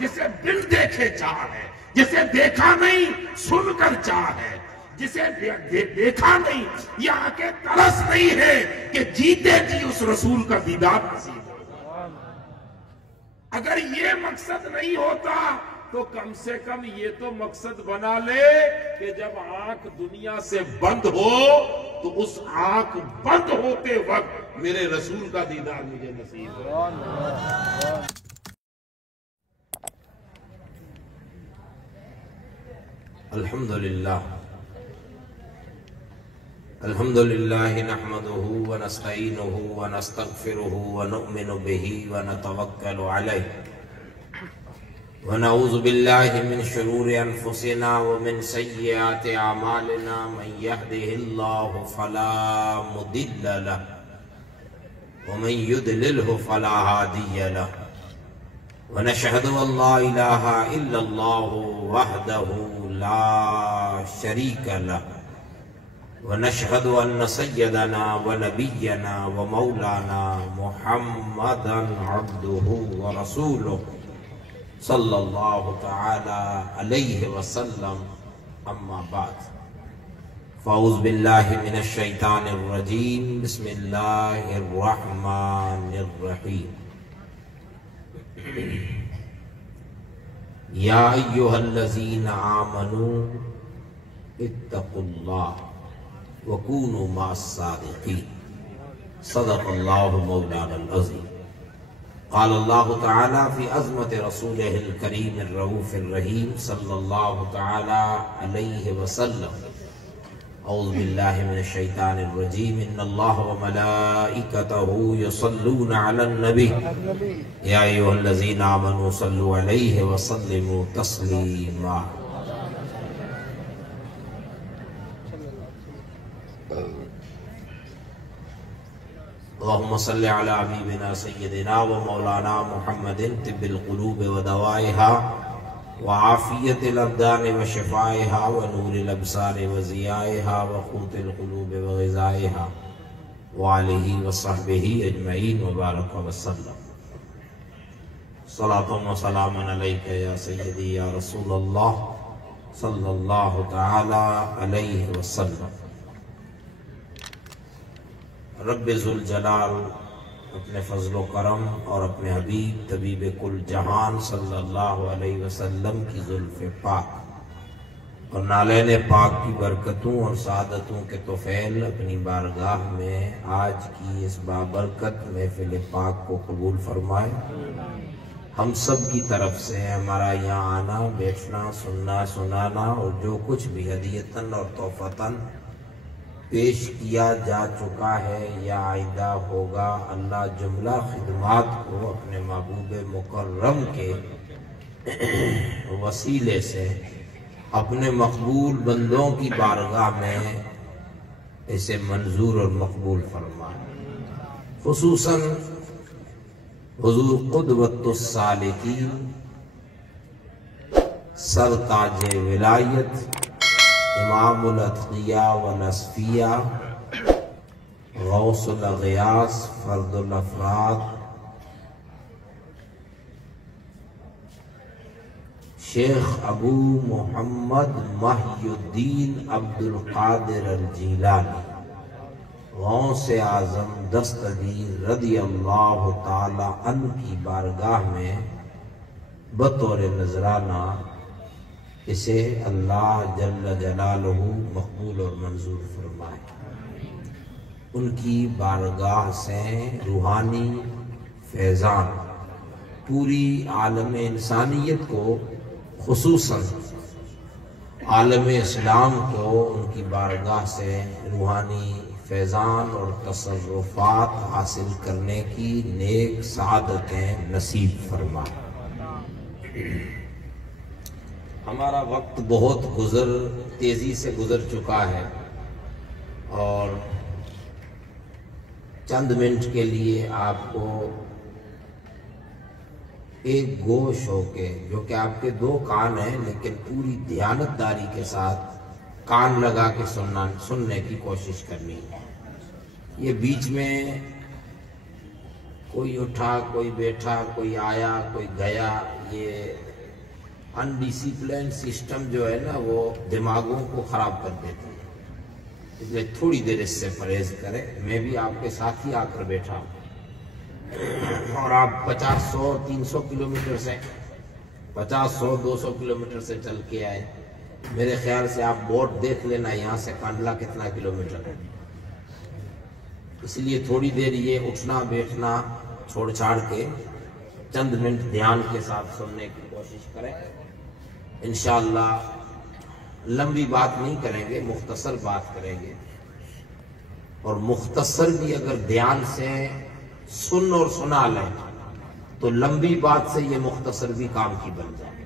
جسے بن دیکھے چاہ ہے، جسے دیکھا نہیں سن کر چاہ ہے، جسے دیکھا نہیں یا آنکھیں ترس نہیں ہے کہ جیتے جی اس رسول کا دیدار نصیب ہو۔ اگر یہ مقصد نہیں ہوتا تو کم سے کم یہ تو مقصد بنا لے کہ جب آنکھ دنیا سے بند ہو تو اس آنکھ بند ہوتے وقت میرے رسول کا دیدار مجھے نصیب ہو۔ الحمدللہ الحمدللہ نحمده ونستعینه ونستغفره ونؤمن به ونتوکل علیہ ونعوذ باللہ من شرور انفسنا ومن سیئات اعمالنا من يهده اللہ فلا مضل له ومن يضلله فلا هادی له ونشهد ان لا الہ الا اللہ وحدہ لا شریک له ونشهد ان سیدنا ونبینا ومولانا محمدا عبدہ ورسولہ صلی اللہ تعالی علیہ وسلم، اما بعد فاعوذ باللہ من الشیطان الرجیم، بسم اللہ الرحمن الرحیم۔ یا ایہا الذین آمنوا اتقوا اللہ وکونوا مع الصادقین، صدق اللہ مولانا العظیم۔ قال اللہ تعالی فی عظمت رسولہ الکریم الرؤوف الرحیم صلی اللہ تعالی علیہ وسلم، اعوذ باللہ من الشیطان الرجیم، ان اللہ وملائکتہ یصلون علی النبی یا ایھا الذین آمنوا صلوا علیہ وسلموا تسلیما۔ اللہم صلی علی حبیبنا سیدنا و مولانا محمد طب القلوب و دوائها وعافیت الابدان و شفائها و نور الابصار و ضیائها و قوت القلوب و غذائها وعلیہ وصحبہ اجمعین وبارک وسلم۔ صلاۃ و سلام علیک یا سیدی یا رسول اللہ صلی اللہ تعالی علیہ وسلم۔ رب ذوالجلال اپنے فضل و کرم اور اپنے حبیب طبیب کل جہان صلی اللہ علیہ وسلم کی زلف پاک اور نالین پاک کی برکتوں اور سعادتوں کے طفیل اپنی بارگاہ میں آج کی اس بابرکت محفل پاک کو قبول فرمائے۔ ہم سب کی طرف سے ہمارا یہاں آنا، بیٹھنا، سننا، سنانا اور جو کچھ بھی ہدیتاً اور تحفتاً پیش کیا جا چکا ہے یا آئندہ ہوگا، اللہ جملہ خدمات کو اپنے محبوب مکرم کے وسیلے سے اپنے مقبول بندوں کی بارگاہ میں اسے منظور اور مقبول فرمائے۔ خصوصاً حضور قدوۃ السالکین، سر تاج ولایت، امام الاتقیاء والاصفیاء، غوث الاغیاث، فرد الافراد، شیخ ابو محمد محی الدین عبد القادر الجیلانی، غوث اعظم دستگیر رضی اللہ تعالی عنہ کی بارگاہ میں بطور نذرانہ اسے اللہ جل جلالہ مقبول اور منظور فرمائے۔ ان کی بارگاہ سے روحانی فیضان پوری عالم انسانیت کو، خصوصاً عالم اسلام کو ان کی بارگاہ سے روحانی فیضان اور تصرفات حاصل کرنے کی نیک سعادتیں نصیب فرمائے۔ ہمارا وقت بہت تیزی سے گزر چکا ہے اور چند منٹ کے لیے آپ کو ایک گوش ہو کے، جو کہ آپ کے دو کان ہیں لیکن پوری دیانتداری کے ساتھ کان لگا کے سننے کی کوشش کرنی ہے۔ یہ بیچ میں کوئی اٹھا، کوئی بیٹھا، کوئی آیا، کوئی گیا، یہ انڈسپلن سسٹم جو ہے نا وہ دماغوں کو خراب کر دیتی ہے، اس لیے تھوڑی دیر اس سے پرہیز کریں۔ میں بھی آپ کے ساتھ ہی آ کر بیٹھا ہوں اور آپ 50، 100، 300 کلومیٹر سے 50، 100، 200 کلومیٹر سے چل کے آئے۔ میرے خیال سے آپ بورڈ دیکھ لینا یہاں سے کانڈلا کتنا کلومیٹر ہے، اس لیے تھوڑی دیر یہ اٹھنا بیٹھنا چھوڑ چھاڑ کے چند منٹ دھیان کے ساتھ سننے کی کوشش کریں۔ انشاءاللہ لمبی بات نہیں کریں گے، مختصر بات کریں گے، اور مختصر بھی اگر دھیان سے سن اور سنا لیں تو لمبی بات سے یہ مختصر بھی کام کی بن جائے۔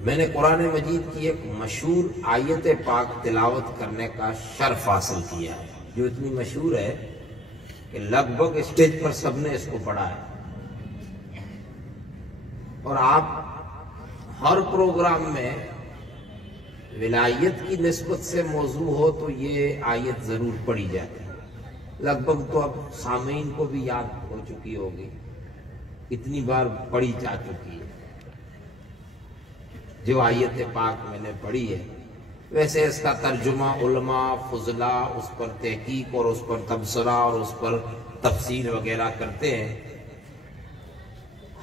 میں نے قرآن مجید کی ایک مشہور آیت پاک تلاوت کرنے کا شرف حاصل کیا ہے، جو اتنی مشہور ہے کہ لگ بھگ اسٹیج پر سب نے اس کو پڑھا ہے، اور آپ ہر پروگرام میں ولایت کی نسبت سے موضوع ہو تو یہ آیت ضرور پڑھی جاتی ہے۔ لگ بھگ تو اب سامعین کو بھی یاد ہو چکی ہوگی، اتنی بار پڑھی جا چکی ہے جو آیت پاک میں نے پڑھی ہے۔ ویسے اس کا ترجمہ علماء فضلاء اس پر تحقیق اور اس پر تبصرہ اور اس پر تفسیر وغیرہ کرتے ہیں،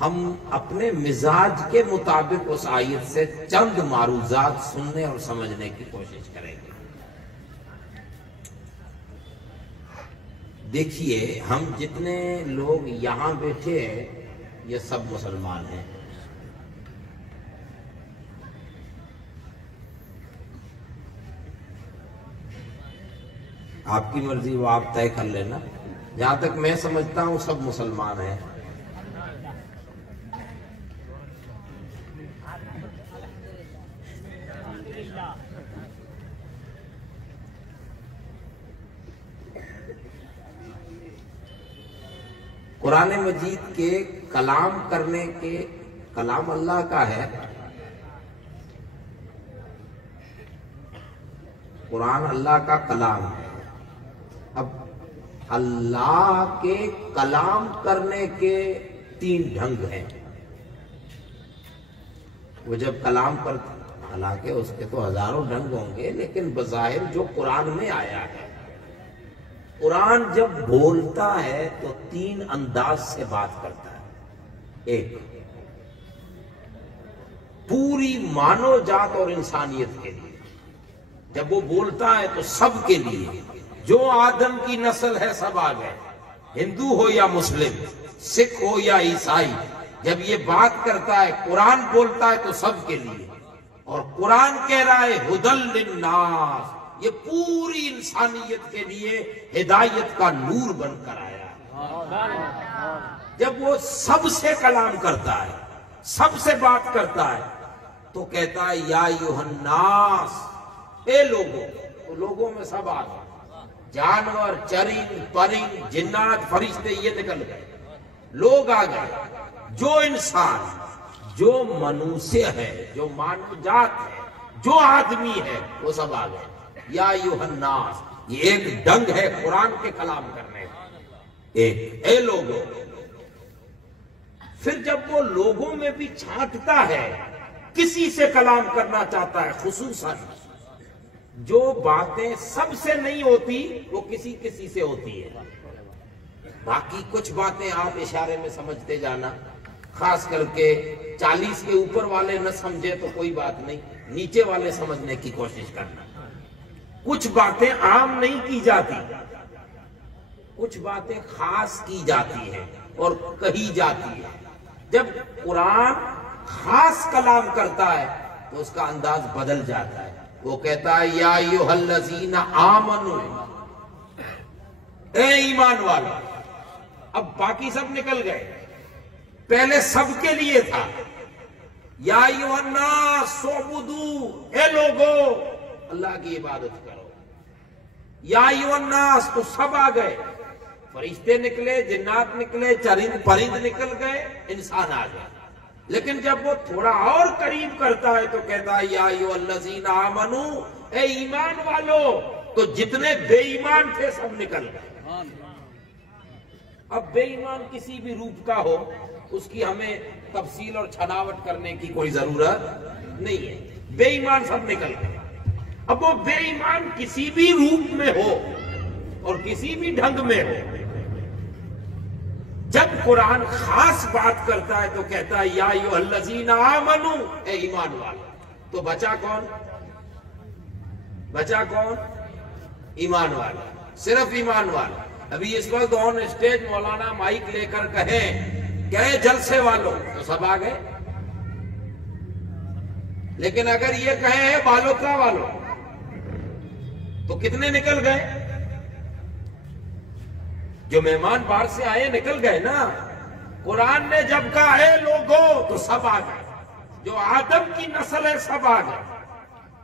ہم اپنے مزاج کے مطابق اس آیت سے چند معروضات سننے اور سمجھنے کی کوشش کریں گے۔ دیکھیے، ہم جتنے لوگ یہاں بیٹھے ہیں یہ سب مسلمان ہیں۔ آپ کی مرضی وہ آپ طے کر لینا، جہاں تک میں سمجھتا ہوں سب مسلمان ہیں۔ قرآن مجید کے کلام کرنے کے، کلام اللہ کا ہے، قرآن اللہ کا کلام ہے۔ اب اللہ کے کلام کرنے کے 3 ڈھنگ ہیں۔ وہ جب کلام کرتے، حالانکہ اس کے تو ہزاروں ڈھنگ ہوں گے، لیکن بظاہر جو قرآن میں آیا ہے، قرآن جب بولتا ہے تو 3 انداز سے بات کرتا ہے۔ ایک، پوری مانو جات اور انسانیت کے لیے، جب وہ بولتا ہے تو سب کے لیے، جو آدم کی نسل ہے سب آ گئے، ہندو ہو یا مسلم، سکھ ہو یا عیسائی، جب یہ بات کرتا ہے، قرآن بولتا ہے تو سب کے لیے۔ اور قرآن کہہ رہا ہے ہدی للناس، یہ پوری انسانیت کے لیے ہدایت کا نور بن کر آیا۔ جب وہ سب سے کلام کرتا ہے، سب سے بات کرتا ہے، تو کہتا ہے یا ایھا الناس، اے لوگوں، تو لوگوں میں سب آ گئے، جانور، چرند، پرند، جنات، فرشتے، یہ نکل گئے، لوگ آ گئے، جو انسان، جو منوسیہ ہے، جو مانو جات ہے، جو آدمی ہے، وہ سب آ گئے۔ یا ایھا الناس، یہ ایک ڈنگ ہے قرآن کے کلام کرنے کا، ایک، اے لوگوں۔ پھر جب وہ لوگوں میں بھی چھانٹتا ہے، کسی سے کلام کرنا چاہتا ہے، خصوصاً جو باتیں سب سے نہیں ہوتی وہ کسی کسی سے ہوتی ہے، باقی کچھ باتیں آپ اشارے میں سمجھتے جانا، خاص کر کے 40 کے اوپر والے نہ سمجھے تو کوئی بات نہیں، نیچے والے سمجھنے کی کوشش کرنا۔ کچھ باتیں عام نہیں کی جاتی، کچھ باتیں خاص کی جاتی ہیں اور کہی جاتی ہے۔ جب قرآن خاص کلام کرتا ہے تو اس کا انداز بدل جاتا ہے۔ وہ کہتا ہے یا ایھا الذین آمنوا، اے ایمان والو۔ اب باقی سب نکل گئے، پہلے سب کے لیے تھا، یا ایھا الناس اعبدوا، اے لوگو اللہ کی عبادت کرو۔ یا ایھا الناس، تو سب آ گئے، فرشتے نکلے، جنات نکلے، چرند پرند نکل گئے، انسان آ گئے۔ لیکن جب وہ تھوڑا اور قریب کرتا ہے تو کہتا ہے یا ایھا الذین آمنوا، اے ایمان والو، تو جتنے بے ایمان تھے سب نکل گئے۔ اب بے ایمان کسی بھی روپ کا ہو، اس کی ہمیں تفصیل اور چھناوٹ کرنے کی کوئی ضرورت نہیں ہے، بے ایمان سب نکل گئے۔ اب وہ بے ایمان کسی بھی روپ میں ہو اور کسی بھی ڈھنگ میں ہو، جب قرآن خاص بات کرتا ہے تو کہتا ہے یا ایھا الذین آمنو، اے ایمان والو، تو بچا کون؟ بچا کون؟ ایمان والا، صرف ایمان والا۔ ابھی اس وقت آن اسٹیج مولانا مائک لے کر کہیں کہ اے جلسے والوں، تو سب آ گئے، لیکن اگر یہ کہیں بالوترا والوں تو کتنے نکل گئے؟ جو مہمان باہر سے آئے نکل گئے نا۔ قرآن نے جب کہا اے لوگوں تو سب آ گئے، جو آدم کی نسل ہے سب آ گئے،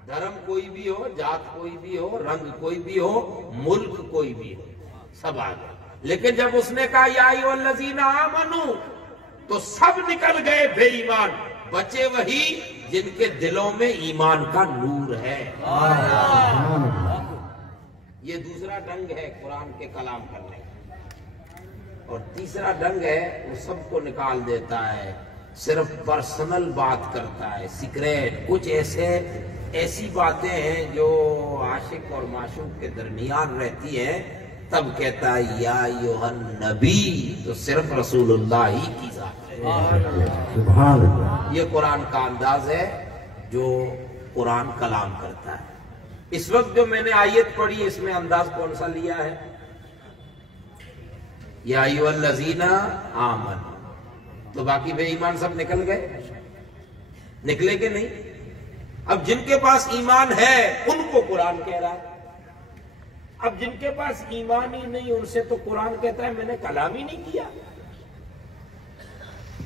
دھرم کوئی بھی ہو، جات کوئی بھی ہو، رنگ کوئی بھی ہو، ملک کوئی بھی ہو، سب آ گئے۔ لیکن جب اس نے کہا یا ایھا الذین آمنو تو سب نکل گئے بے ایمان، بچے وہی جن کے دلوں میں ایمان کا نور ہے۔ یہ دوسرا ڈھنگ ہے قرآن کے کلام کرنے کا۔ اور تیسرا ڈھنگ ہے وہ سب کو نکال دیتا ہے، صرف پرسنل بات کرتا ہے، سیکریٹ، کچھ ایسی باتیں ہیں جو عاشق اور معشوق کے درمیان رہتی ہیں، تب کہتا ہے یا ایھا النبی، تو صرف رسول اللہ ہی کی ذات ہے۔ سبحان اللہ۔ یہ قرآن کا انداز ہے جو قرآن کلام کرتا ہے۔ اس وقت جو میں نے آیت پڑھی اس میں انداز کون سا لیا ہے؟ یا ایھا الذین آمنوا، تو باقی بے ایمان سب نکل گئے، نکلے کہ نہیں؟ اب جن کے پاس ایمان ہے ان کو قرآن کہہ رہا ہے، اب جن کے پاس ایمان ہی نہیں ان سے تو قرآن کہتا ہے میں نے کلام ہی نہیں کیا۔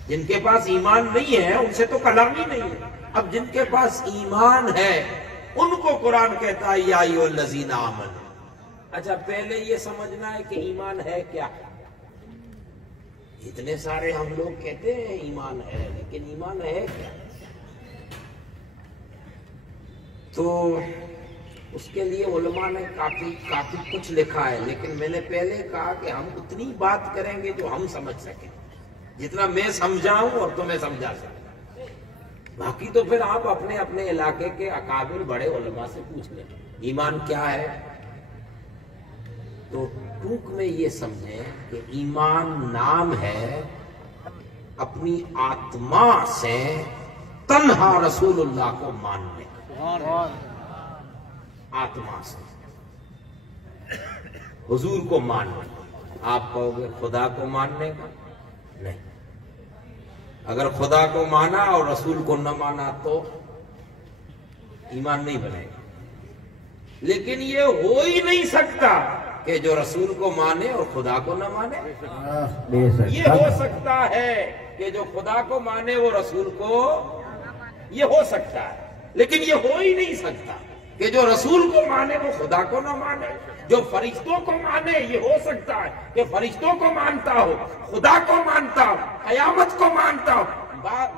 جن کے پاس ایمان نہیں ہے ان سے تو کلام ہی نہیں ہے، اب جن کے پاس ایمان ہے ان کو قرآن کہتا ہے یا ایھا الذین آمنوا۔ اچھا پہلے یہ سمجھنا ہے کہ ایمان ہے کیا۔ اتنے سارے ہم لوگ کہتے ہیں ایمان ہے، لیکن ایمان ہے کیا؟ تو اس کے لیے علماء نے کافی کچھ لکھا ہے، لیکن میں نے پہلے کہا کہ ہم اتنی بات کریں گے جو ہم سمجھ سکیں، جتنا میں سمجھاؤں اور تمہیں سمجھا سکیں، باقی تو پھر آپ اپنے اپنے علاقے کے اکابر بڑے علماء سے پوچھ لیں ایمان کیا ہے۔ تو ٹوک میں یہ سمجھیں کہ ایمان نام ہے اپنی آتما سے تنہا رسول اللہ کو ماننے، آتما سے حضور کو ماننے۔ آپ کہو گے خدا کو ماننے کا؟ نہیں، اگر خدا کو مانا اور رسول کو نہ مانا تو ایمان نہیں بنے گا۔ لیکن یہ ہو ہی نہیں سکتا کہ جو رسول کو مانے اور خدا کو نہ مانے۔ یہ ہو سکتا ہے کہ جو خدا کو مانے وہ رسول کو، یہ ہو سکتا ہے، لیکن یہ ہو ہی نہیں سکتا کہ جو رسول کو مانے وہ خدا کو نہ مانے۔ جو فرشتوں کو مانے یہ ہو سکتا ہے کہ فرشتوں کو مانتا ہو، خدا کو مانتا ہو، قیامت کو مانتا ہو،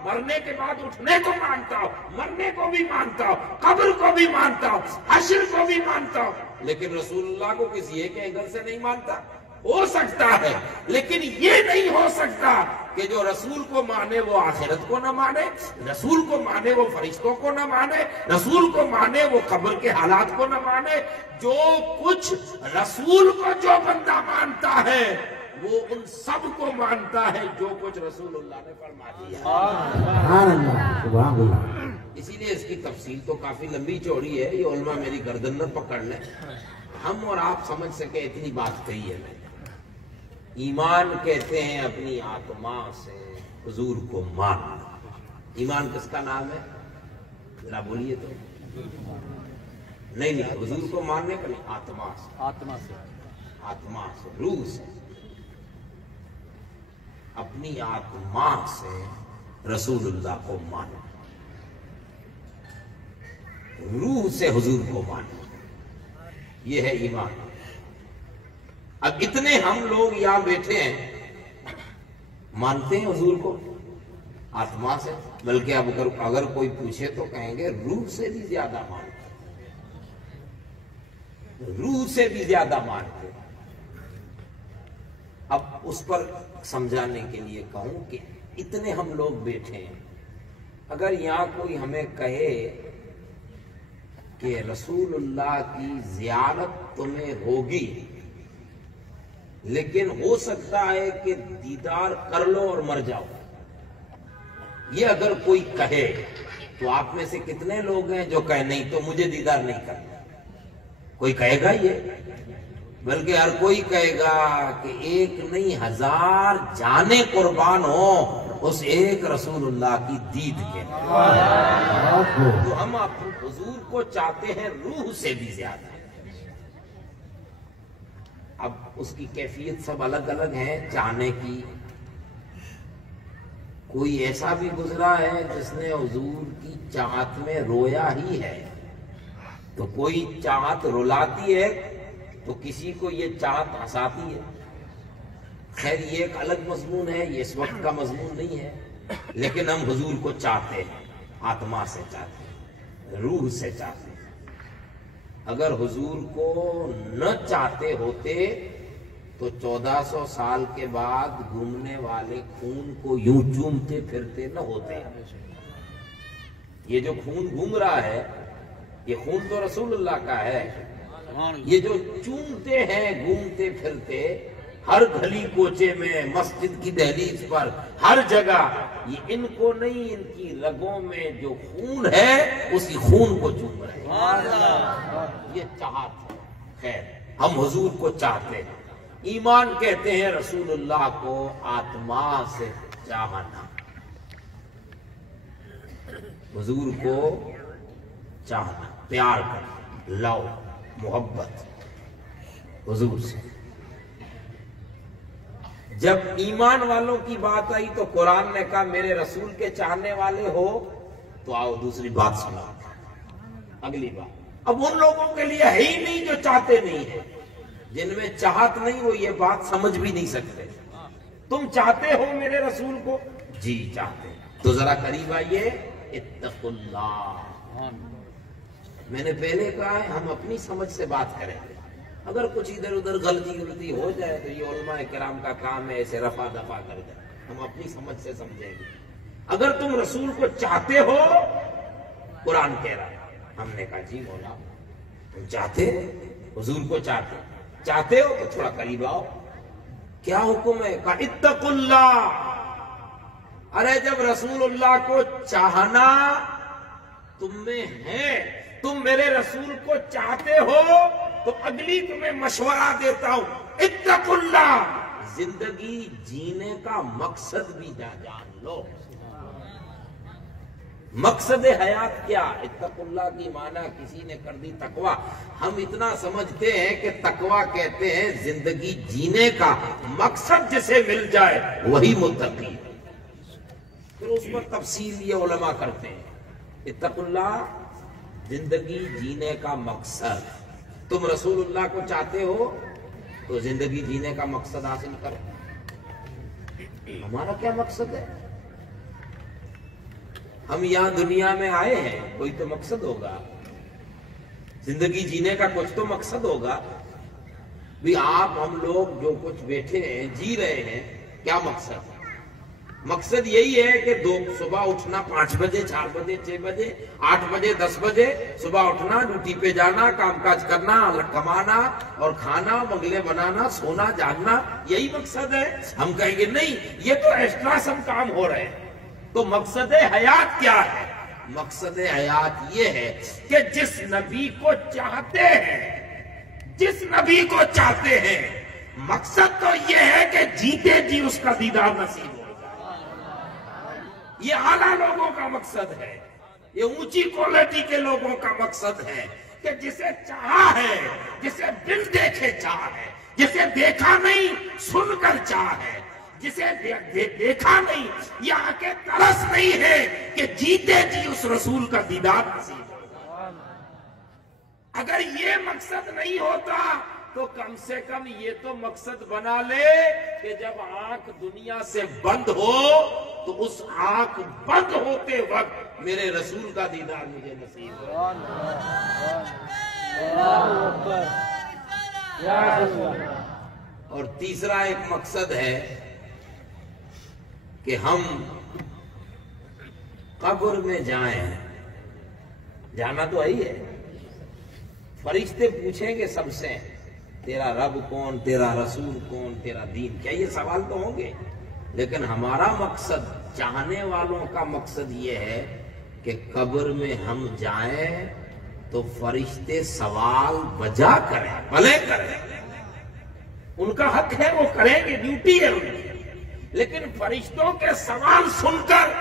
مرنے کے بعد اٹھنے کو مانتا ہو، مرنے کو بھی مانتا ہو، قبر کو بھی مانتا ہو، حشر کو بھی مانتا ہو، لیکن رسول اللہ کو کسی ایک اینگل سے نہیں مانتا۔ ہو سکتا ہے لیکن یہ نہیں ہو سکتا کہ جو رسول کو مانے وہ آخرت کو نہ مانے، رسول کو مانے وہ فرشتوں کو نہ مانے، رسول کو مانے وہ قبر کے حالات کو نہ مانے۔ جو کچھ رسول کو جو بندہ مانتا ہے وہ ان سب کو مانتا ہے جو کچھ رسول اللہ نے فرما دیا۔ سبحان اللہ، سبحان اللہ۔ اسی لیے اس کی تفصیل تو کافی لمبی چوڑی ہے، یہ علماء میری گردن نہ پکڑ لیں، ہم اور آپ سمجھ سکے اتنی بات کہی ہے میں نے۔ ایمان کہتے ہیں اپنی آتما سے حضور کو ماننا۔ ایمان کس کا نام ہے؟ ذرا بولیے تو۔ نہیں حضور کو ماننے کا نہیں، آتما سے، آتما سے، روح سے، اپنی آتما سے رسول اللہ کو ماننا، روح سے حضور کو ماننا، یہ ہے ایمان۔ اب اتنے ہم لوگ یہاں بیٹھے ہیں، مانتے ہیں حضور کو آتما سے، بلکہ اب اگر کوئی پوچھے تو کہیں گے روح سے بھی زیادہ مانتے ہیں۔ روح سے بھی زیادہ مانتے. اب اس پر سمجھانے کے لیے کہوں کہ اتنے ہم لوگ بیٹھے ہیں، اگر یہاں کوئی ہمیں کہے کہ رسول اللہ کی زیارت تمہیں ہوگی لیکن ہو سکتا ہے کہ دیدار کر لو اور مر جاؤ، یہ اگر کوئی کہے تو آپ میں سے کتنے لوگ ہیں جو کہے نہیں تو مجھے دیدار نہیں کرنا؟ کوئی کہے گا یہ؟ بلکہ ہر کوئی کہے گا کہ ایک نہیں 1000 جانیں قربان ہو اس ایک رسول اللہ کی دید کے. تو ہم حضور کو چاہتے ہیں روح سے بھی زیادہ. اب اس کی کیفیت سب الگ الگ ہے چاہنے کی. کوئی ایسا بھی گزرا ہے جس نے حضور کی چاہت میں رویا ہی ہے، تو کوئی چاہت رلاتی ہے تو کسی کو یہ چاہت ہنساتی ہے. خیر یہ ایک الگ مضمون ہے، یہ اس وقت کا مضمون نہیں ہے، لیکن ہم حضور کو چاہتے ہیں، آتما سے چاہتے ہیں، روح سے چاہتے ہیں. اگر حضور کو نہ چاہتے ہوتے تو 1400 سال کے بعد گھومنے والے خون کو یوں چومتے پھرتے نہ ہوتے. یہ جو خون گھوم رہا ہے یہ خون تو رسول اللہ کا ہے. یہ جو چومتے ہیں گھومتے پھرتے ہر گلی کوچے میں، مسجد کی دہلیز پر، ہر جگہ، یہ ان کو نہیں، ان کی رگوں میں جو خون ہے اسی خون کو چوم رہے ہیں. یہ چاہت ہے. خیر ہم حضور کو چاہتے ہیں. ایمان کہتے ہیں رسول اللہ کو آتما سے چاہنا، حضور کو چاہنا، پیار کرنا، لو، محبت حضور سے. جب ایمان والوں کی بات آئی تو قرآن نے کہا میرے رسول کے چاہنے والے ہو تو آؤ دوسری بات سنا. اگلی بات اب ان لوگوں کے لیے ہے ہی نہیں جو چاہتے نہیں ہیں. جن میں چاہت نہیں وہ یہ بات سمجھ بھی نہیں سکتے. تم چاہتے ہو میرے رسول کو؟ جی چاہتے ہیں. تو ذرا قریب آئیے. اتقوا اللہ. میں نے پہلے کہا ہے ہم اپنی سمجھ سے بات کریں گے. اگر کچھ ادھر ادھر غلطی ہو جائے تو یہ علماء کرام کا کام ہے ایسے رفع دفع کر دیں. ہم اپنی سمجھ سے سمجھیں گے. اگر تم رسول کو چاہتے ہو، قرآن کہہ رہا ہے. ہم نے کہا جی مولا تم چاہتے حضور کو چاہتے ہو تو تھوڑا قریب آؤ. کیا حکم ہے؟ کہا اتقوا اللہ. ارے جب رسول اللہ کو چاہنا تم میں ہے، تم میرے رسول کو چاہتے ہو تو اگلی تمہیں مشورہ دیتا ہوں، اتقوا اللہ. زندگی جینے کا مقصد بھی جان لو. مقصد حیات کیا؟ اتقوا اللہ کی معنی کسی نے کر دی تقویٰ. ہم اتنا سمجھتے ہیں کہ تقویٰ کہتے ہیں زندگی جینے کا مقصد جسے مل جائے وہی متقی. پھر اس پر تفصیل یہ علماء کرتے ہیں. اتقوا اللہ زندگی جینے کا مقصد. تم رسول اللہ کو چاہتے ہو تو زندگی جینے کا مقصد حاصل کرو. ہمارا کیا مقصد ہے؟ ہم یہاں دنیا میں آئے ہیں، کوئی تو مقصد ہوگا. زندگی جینے کا کچھ تو مقصد ہوگا. بھی آپ ہم لوگ جو کچھ بیٹھے ہیں جی رہے ہیں، کیا مقصد ہے؟ مقصد یہی ہے کہ صبح اٹھنا 5 بجے، 4 بجے، 6 بجے، 8 بجے، 10 بجے صبح اٹھنا، ڈیوٹی پہ جانا، کام کاج کرنا، کمانا اور کھانا، بنگلے بنانا، سونا، جاگنا، یہی مقصد ہے. ہم کہیں گے نہیں یہ تو ایکسٹرا سب کام ہو رہے ہیں. تو مقصد حیات کیا ہے؟ مقصد حیات یہ ہے کہ جس نبی کو چاہتے ہیں، جس نبی کو چاہتے ہیں، مقصد تو یہ ہے کہ جیتے جی اس کا دیدار نصیب ہو. یہ اعلیٰ لوگوں کا مقصد ہے، یہ اونچی کوالٹی کے لوگوں کا مقصد ہے کہ جسے چاہا ہے، جسے بن دیکھے چاہ ہے، جسے دیکھا نہیں سن کر چاہ ہے، جسے دیکھا نہیں یا کہ ترس نہیں ہے کہ جیتے جی اس رسول کا دیدار نصیب ہو. اگر یہ مقصد نہیں ہوتا تو کم سے کم یہ تو مقصد بنا لے کہ جب آنکھ دنیا سے بند ہو تو اس آنکھ بند ہوتے وقت میرے رسول کا دیدار مجھے نصیب ہو. اور تیسرا ایک مقصد ہے کہ ہم قبر میں جائیں، جانا تو ہی ہے، فرشتے پوچھیں گے سب سے تیرا رب کون، تیرا رسول کون، تیرا دین کیا، یہ سوال تو ہوں گے، لیکن ہمارا مقصد، چاہنے والوں کا مقصد یہ ہے کہ قبر میں ہم جائیں تو فرشتے سوال بجا کریں، بھلے کریں، ان کا حق ہے، وہ کریں گے، ڈیوٹی ہے ان کی، لیکن فرشتوں کے سوال سن کر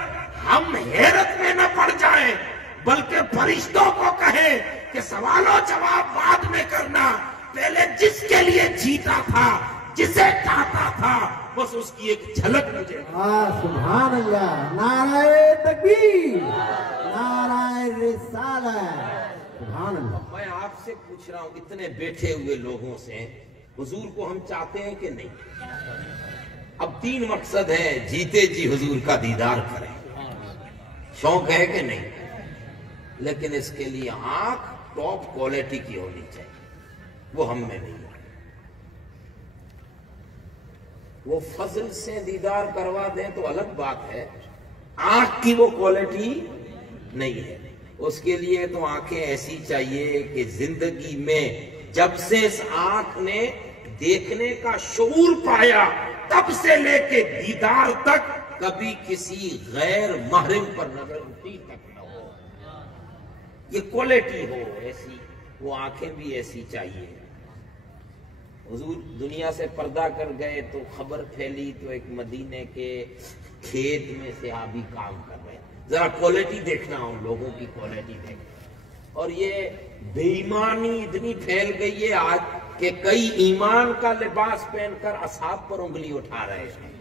ہم حیرت میں نہ پڑ جائیں، بلکہ فرشتوں کو کہیں کہ سوال و جواب بعد میں کرنا، پہلے جس کے لیے جیتا تھا، جسے چاہتا تھا، بس اس کی ایک جھلک مجھے۔ سبحان اللہ، نعرہ تکبیر، نعرہ رسالت، سبحان اللہ۔ میں آپ سے پوچھ رہا ہوں، اتنے بیٹھے ہوئے لوگوں سے، حضور کو ہم چاہتے ہیں کہ نہیں؟ اب 3 مقصد ہے، جیتے جی حضور کا دیدار کریں، شوق ہے کہ نہیں؟ لیکن اس کے لیے آنکھ ٹاپ کوالٹی کی ہونی چاہیے، وہ ہم میں نہیں ہے۔ وہ فضل سے دیدار کروا دیں تو الگ بات ہے، آنکھ کی وہ کوالٹی نہیں ہے۔ اس کے لیے تو آنکھیں ایسی چاہیے کہ زندگی میں جب سے اس آنکھ نے دیکھنے کا شعور پایا تب سے لے کے دیدار تک کبھی کسی غیر محرم پر نظر اٹھی تک نہ ہو، یہ کوالٹی ہو ایسی، وہ آنکھیں بھی ایسی چاہیے۔ حضور دنیا سے پردہ کر گئے تو خبر پھیلی تو ایک مدینے کے کھیت میں صحابی کام کر رہے، ذرا کوالٹی دیکھنا، ان لوگوں کی کوالٹی دیکھنا۔ اور یہ بے ایمانی اتنی پھیل گئی ہے آج کہ کئی ایمان کا لباس پہن کر اصحاب پر انگلی اٹھا رہے ہیں،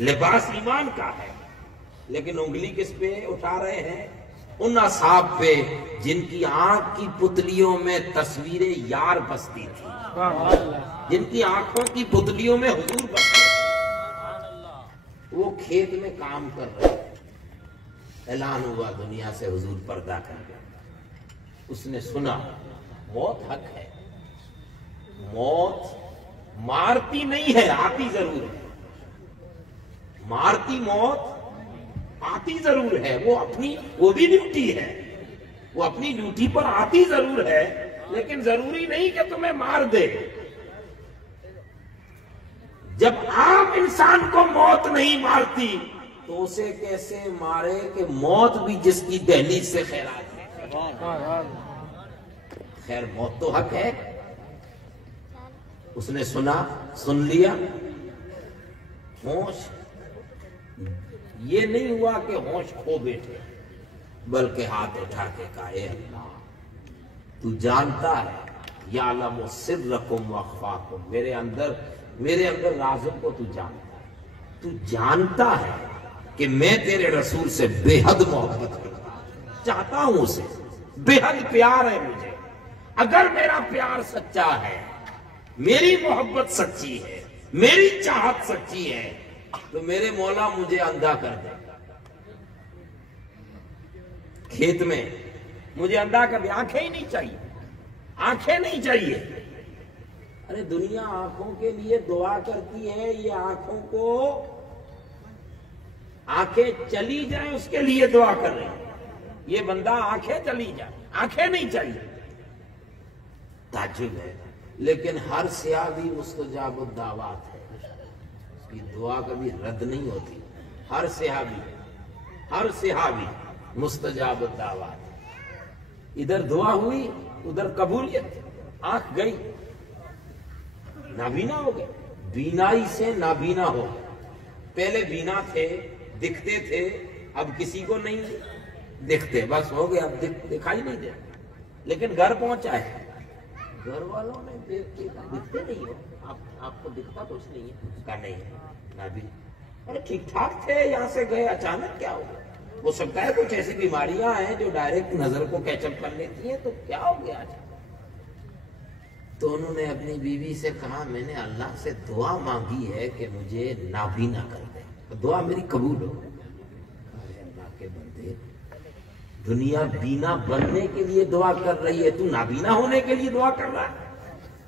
لباس ایمان کا ہے لیکن انگلی کس پہ اٹھا رہے ہیں؟ ان اصحاب پہ جن کی آنکھ کی پتلیوں میں تصویریں یار بستی تھی، جن کی آنکھوں کی پتلیوں میں حضور بستے تھے، وہ کھیت میں کام کر رہے ہیں۔ اعلان ہوا دنیا سے حضور پردہ کر گئے، اس نے سنا موت حق ہے، موت مارتی نہیں ہے، آتی ضرور ہے، مارتی موت آتی ضرور ہے، وہ بھی ڈیوٹی ہے، وہ اپنی ڈیوٹی پر آتی ضرور ہے، لیکن ضروری نہیں کہ تمہیں مار دے۔ جب عام انسان کو موت نہیں مارتی تو اسے کیسے مارے کہ موت بھی جس کی دہلیز سے خیرات ہے۔ خیر موت تو حق ہے، اس نے سنا، سن لیا، ہوش یہ نہیں ہوا کہ ہوش کھو بیٹھے، بلکہ ہاتھ اٹھا کے کہا اے اللہ تو جانتا ہے، یعلم سرکم واخفاکم، میرے اندر رازوں کو تو جانتا ہے، تو جانتا ہے کہ میں تیرے رسول سے بے حد محبت کرتا ہوں، چاہتا ہوں اسے، بے حد پیار ہے مجھے، اگر میرا پیار سچا ہے، میری محبت سچی ہے، میری چاہت سچی ہے، تو میرے مولا مجھے اندھا کر دے، کھیت میں مجھے اندھا کر دے، آنکھیں ہی نہیں چاہیے، آنکھیں نہیں چاہیے۔ ارے دنیا آنکھوں کے لیے دعا کرتی ہے، یہ آنکھوں کو، آنکھیں چلی جائیں اس کے لیے دعا کر رہے ہیں، یہ بندہ آنکھیں چلی جائیں، آنکھیں نہیں چاہیے۔ تعجب ہے، لیکن ہر سیاہ بھی مستجاب الدعوات ہے، اس کی دعا کبھی رد نہیں ہوتی، ہر سیاہ بھی مستجاب الدعوات۔ ادھر دعا ہوئی، ادھر قبولیت، آنکھ گئی، نابینا ہو گئے، بینائی سے نابینا ہو گئے، پہلے بینا تھے، دکھتے تھے، اب کسی کو نہیں دکھتے، بس ہو گئے، اب دکھائی نہیں دے، لیکن گھر پہنچا ہے، گھر والوں نے دکھتے نہیں ہو، آپ کو دکھتا کچھ نہیں ہے، کہا نہیں ہے نابینا، ارے ٹھیک ٹھاک تھے، یہاں سے گئے، اچانک کیا ہو گیا؟ وہ سکتا ہے کچھ ایسی بیماریاں ہیں جو ڈائریکٹ نظر کو کیچ اپ کر لیتی ہیں، تو کیا ہو گیا؟ تو انہوں نے اپنی بیوی سے کہا میں نے اللہ سے دعا مانگی ہے کہ مجھے نابینا کر دے، دعا میری قبول ہو۔ اللہ کے بندے، دنیا بینا بننے کے لیے دعا کر رہی ہے، تو نابینا ہونے کے لیے دعا کر رہا ہے؟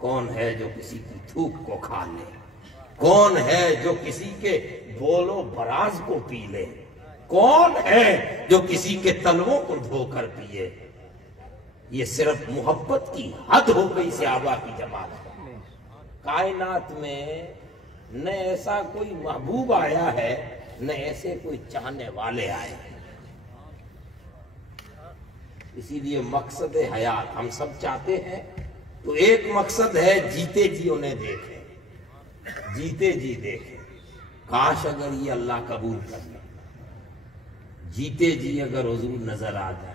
کون ہے جو کسی کی تھوک کو کھا لے؟ کون ہے جو کسی کے بول و براز کو پی لے؟ کون ہے جو کسی کے تلووں کو دھو کر پیے؟ یہ صرف محبت کی حد ہو گئی صحابہ کی جماعت۔ کائنات میں نہ ایسا کوئی محبوب آیا ہے، نہ ایسے کوئی چاہنے والے آئے ہیں۔ اسی لیے مقصد حیات ہم سب چاہتے ہیں تو ایک مقصد ہے جیتے جی انہیں دیکھیں، جیتے جی دیکھیں۔ کاش اگر یہ اللہ قبول کر لے، جیتے جی اگر حضور نظر آ جائے۔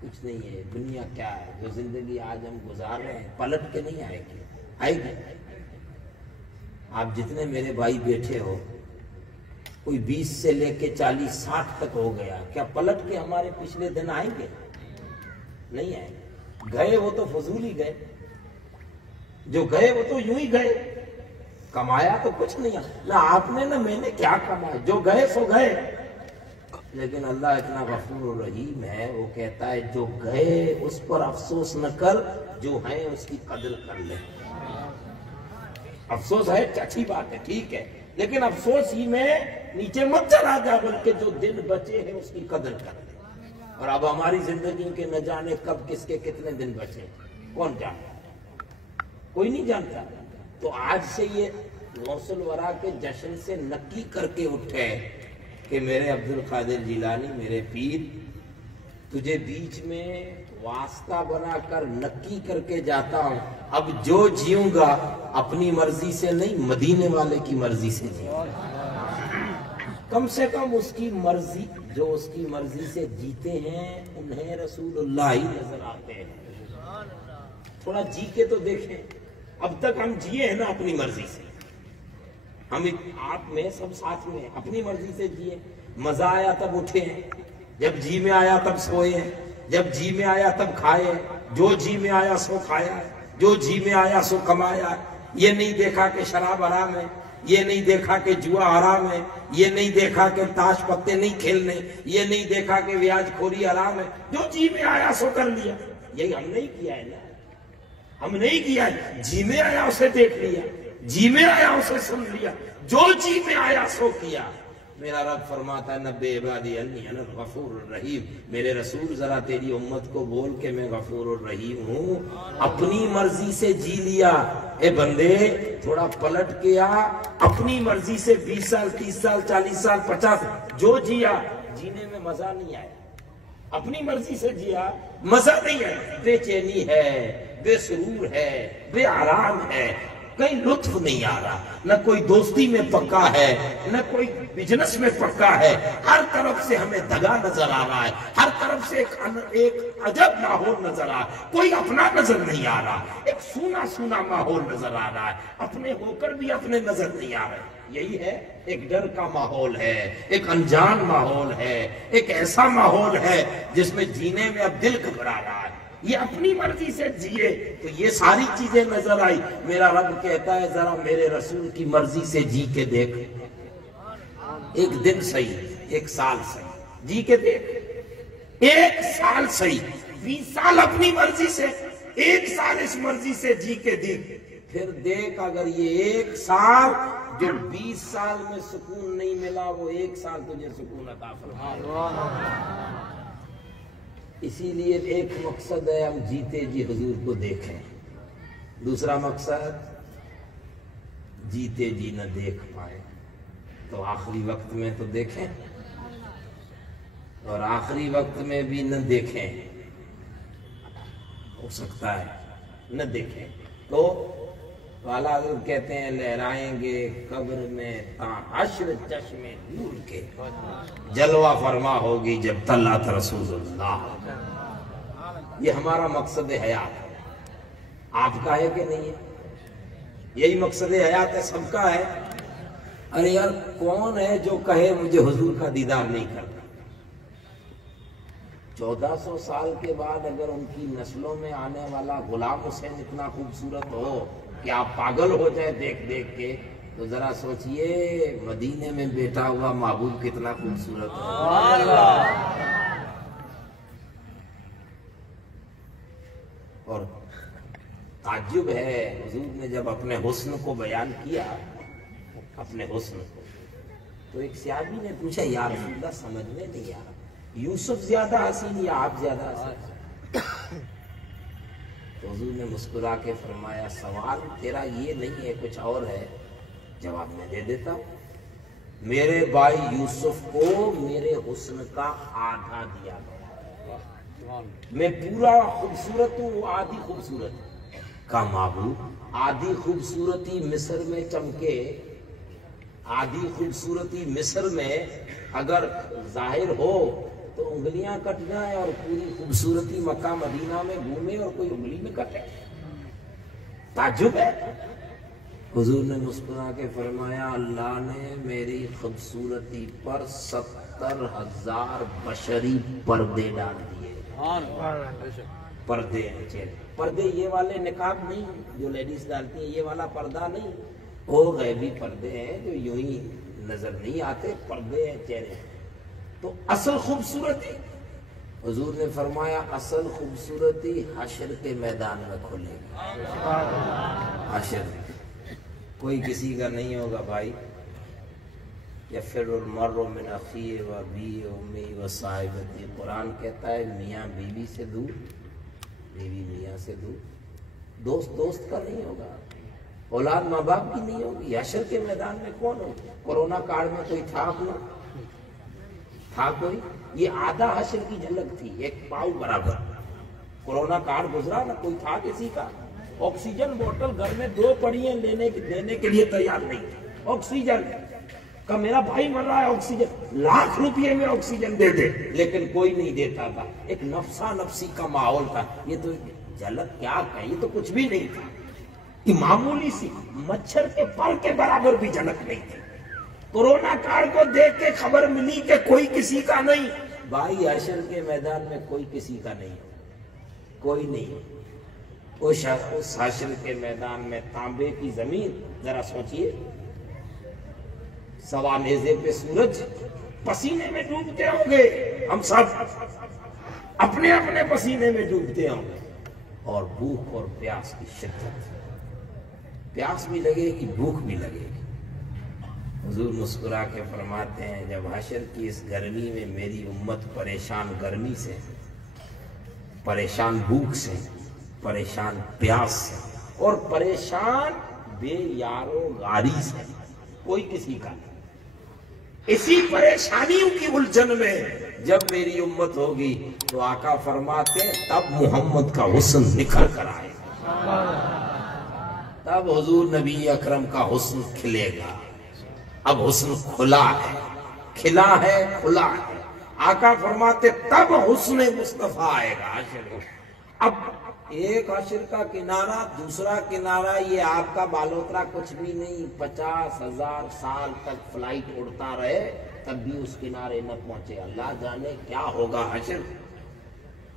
کچھ نہیں ہے، دنیا کیا ہے؟ جو زندگی آج ہم گزار رہے ہیں پلٹ کے نہیں آئے گی، آئے گی۔ آپ جتنے میرے بھائی بیٹھے ہو، کوئی 20 سے لے کے 40 60 تک ہو گیا، کیا پلٹ کے ہمارے پچھلے دن آئیں گے؟ نہیں آئیں گے۔ گئے وہ تو فضول ہی گئے، جو گئے وہ تو یوں ہی گئے، کمایا تو کچھ نہیں، نہ آپ نے نہ میں نے کیا کمایا، جو گئے سو گئے۔ لیکن اللہ اتنا غفور و رحیم ہے، وہ کہتا ہے جو گئے اس پر افسوس نہ کر، جو ہیں اس کی قدر کر لے۔ افسوس ہے اچھی بات ہے، ٹھیک ہے، لیکن افسوس ہی میں نیچے مت چلا جا، بلکہ جو دن بچے ہیں اس کی قدر کر لے۔ اور اب ہماری زندگی کے نہ جانے کب کس کے کتنے دن بچے، کون جانتا؟ کوئی نہیں جانتا۔ تو آج سے یہ غوث الورا کے جشن سے نکی کر کے اٹھے کہ میرے عبد القادر جیلانی، میرے پیر، تجھے بیچ میں واسطہ بنا کر نکی کر کے جاتا ہوں، اب جو جیوں گا اپنی مرضی سے نہیں، مدینے والے کی مرضی سے جیوں گا۔ کم سے کم اس کی مرضی، جو اس کی مرضی سے جیتے ہیں انہیں رسول اللہ ہی نظر آتے ہیں۔ تھوڑا جی کے تو دیکھیں، اب تک ہم جیے ہیں نا اپنی مرضی سے، ہم آپ میں سب ساتھ میں اپنی مرضی سے جیے، مزہ آیا تب اٹھے ہیں، جب جی میں آیا تب سوئے ہیں، جب جی میں آیا تب کھائے، جو جی میں آیا سو کھایا، جو جی میں آیا سو کمایا۔ یہ نہیں دیکھا کہ شراب حرام ہے، یہ نہیں دیکھا کہ جوا حرام ہے، یہ نہیں دیکھا کہ تاش پتے نہیں کھیلنے، یہ نہیں دیکھا کہ ویاج خوری حرام ہے، جو جی میں آیا سو کر لیا۔ یہی ہم نہیں کیا ہے نا، ہم نہیں کیا ہے، جی میں آیا اسے دیکھ لیا، جی میں آیا اسے سن لیا، جو جی میں آیا سو کیا۔ میرا رب فرماتا ہے نبی عبادی انی انا الغفور الرحیم، میرے رسول ذرا تیری امت کو بول کہ میں غفور الرحیم ہوں۔ اپنی مرضی سے جی لیا، اے بندے تھوڑا پلٹ کے آ، اپنی مرضی سے 20 سال 30 سال 40 سال 50 جو جیا، جینے میں مزہ نہیں آیا، اپنی مرضی سے جیا مزہ نہیں ہے، بے چینی ہے، بے سرور ہے، بے آرام ہے، کہیں لطف نہیں آ رہا، نہ کوئی دوستی میں پکا ہے، نہ کوئی بزنس میں پکا ہے، ہر طرف سے ہمیں دگا نظر آ رہا ہے، ہر طرف سے ایک عجب ماحول نظر آ رہا ہے، کوئی اپنا نظر نہیں آ رہا، ایک سونا سونا ماحول نظر آ رہا ہے، اپنے ہو کر بھی اپنے نظر نہیں آ رہے۔ یہی ہے، ایک ڈر کا ماحول ہے، ایک انجان ماحول ہے، ایک ایسا ماحول ہے جس میں جینے میں اب دل گھبرا رہا ہے۔ یہ اپنی مرضی سے جیے تو یہ ساری چیزیں نظر آئی۔ میرا رب کہتا ہے ذرا میرے رسول کی مرضی سے جی کے دیکھ، ایک دن صحیح، ایک سال صحیح، جی کے دیکھ، ایک سال صحیح، 20 سال اپنی مرضی سے، ایک سال اس مرضی سے جی کے دیکھ، پھر دیکھ اگر یہ ایک سال جو 20 سال میں سکون نہیں ملا، وہ ایک سال تجھے سکون عطا فرمائے۔ اسی لیے ایک مقصد ہے ہم جیتے جی حضور کو دیکھیں، دوسرا مقصد جیتے جی نہ دیکھ پائے تو آخری وقت میں تو دیکھیں، اور آخری وقت میں بھی نہ دیکھیں، ہو سکتا ہے نہ دیکھیں تو والا حضرت کہتے ہیں لہرائیں گے قبر میں تا حشر چشم نور کے، جلوہ فرما ہوگی جب طلعت رسول اللہ۔ یہ ہمارا مقصد حیات ہے، آپ کا ہے کہ نہیں ہے؟ یہی مقصد حیات ہے، سب کا ہے۔ ارے یار کون ہے جو کہے مجھے حضور کا دیدار نہیں کرتا؟ 1400 سال کے بعد اگر ان کی نسلوں میں آنے والا غلام حسین اتنا خوبصورت ہو کہ آپ پاگل ہو جائے دیکھ دیکھ کے، تو ذرا سوچئے مدینے میں بیٹھا ہوا محبوب کتنا خوبصورت ہے۔ اور تعجب ہے حضور نے جب اپنے حسن کو بیان کیا، اپنے حسن کو، تو ایک صحابی نے پوچھا یا رسول اللہ سمجھ میں نہیں آ رہا، یوسف زیادہ حسین یا آپ زیادہ حسین؟ تو حضور نے مسکرا کے فرمایا سوال تیرا یہ نہیں ہے، کچھ اور ہے، جواب میں دے دیتا ہوں۔ میرے بھائی یوسف کو میرے حسن کا آدھا دیا گیا، میں پورا خوبصورت ہوں، وہ آدھی خوبصورت ہے۔ کا معبود آدھی خوبصورتی مصر میں چمکے، آدھی خوبصورتی مصر میں اگر ظاہر ہو تو انگلیاں کٹ جائیں، اور پوری خوبصورتی مکہ مدینہ میں گھومے اور کوئی انگلی میں کٹے، تعجب ہے۔ حضور نے مسکرا کے فرمایا اللہ نے میری خوبصورتی پر 70,000 بشری پردے ڈال دیے، پردے ہیں چہرے، پردے یہ والے نقاب نہیں جو لیڈیز ڈالتی ہیں، یہ والا پردہ نہیں، وہ غیبی پردے ہیں جو یوں ہی نظر نہیں آتے، پردے ہیں چہرے۔ تو اصل خوبصورتی حضور نے فرمایا اصل خوبصورتی حشر کے میدان میں کھلے گی، حشر میں کوئی کسی کا نہیں ہوگا بھائی۔ یفر المرء من اخیہ و ابیہ و امیہ و صاحبتہ، قرآن کہتا ہے میاں بیوی سے دور، بیوی میاں سے دور، دوست دوست کا نہیں ہوگا، اولاد ماں باپ کی نہیں ہوگی۔ حشر کے میدان میں کون ہو؟ کورونا کاળ میں کوئی تھا اپنا؟ تھا کوئی؟ یہ آدھا حشر کی جھلک تھی، ایک پاؤ برابر۔ کورونا کاળ گزرا نا، کوئی تھا کسی کا؟ آکسیجن بوتل گھر میں 2 پڑی ہیں، دینے کے لیے تیار نہیں تھی۔ آکسیجن کا میرا بھائی مر رہا ہے، آکسیجن لاکھ روپے میں آکسیجن دے دے، لیکن کوئی نہیں دیتا تھا، ایک نفسا نفسی کا ماحول تھا۔ یہ تو جھلک کیا کہ یہ تو کچھ بھی نہیں تھا، یہ معمولی سی مچھر کے پر کے برابر بھی جھلک نہیں تھی۔ کورونا کاળ کو دیکھ کے خبر ملی کہ کوئی کسی کا نہیں، بھائی حشر کے میدان میں کوئی کسی کا نہیں، کوئی نہیں۔ اس حشر کے میدان میں تانبے کی زمین، ذرا سوچئے، سوا نیزے پہ سورج، پسینے میں ڈوبتے ہوں گے، ہم سب اپنے اپنے پسینے میں ڈوبتے ہوں گے، اور بھوک اور پیاس کی شدت، پیاس بھی لگے گی، بھوک بھی لگے گی۔ حضور مسکرا کے فرماتے ہیں جب حشر کی اس گرمی میں میری امت پریشان گرمی سے، پریشان بھوک سے، پریشان پیاس سے، اور پریشان بے یارو غاری سے، کوئی کسی کا نہیں، اسی پریشانیوں کی الجھن میں جب میری امت ہوگی تو آقا فرماتے ہیں تب محمد کا حسن نکھر کر آئے گا، تب حضور نبی اکرم کا حسن کھلے گا۔ اب حسن کھلا ہے، کھلا ہے، کھلا ہے۔ آقا فرماتے تب حسن مصطفیٰ آئے گا حشر میں۔ اب ایک حشر کا کنارہ، دوسرا کنارہ، یہ آپ کا بالوترا کچھ بھی نہیں، 50,000 سال تک فلائٹ اڑتا رہے تب بھی اس کنارے نہ پہنچے۔ اللہ جانے کیا ہوگا حشر،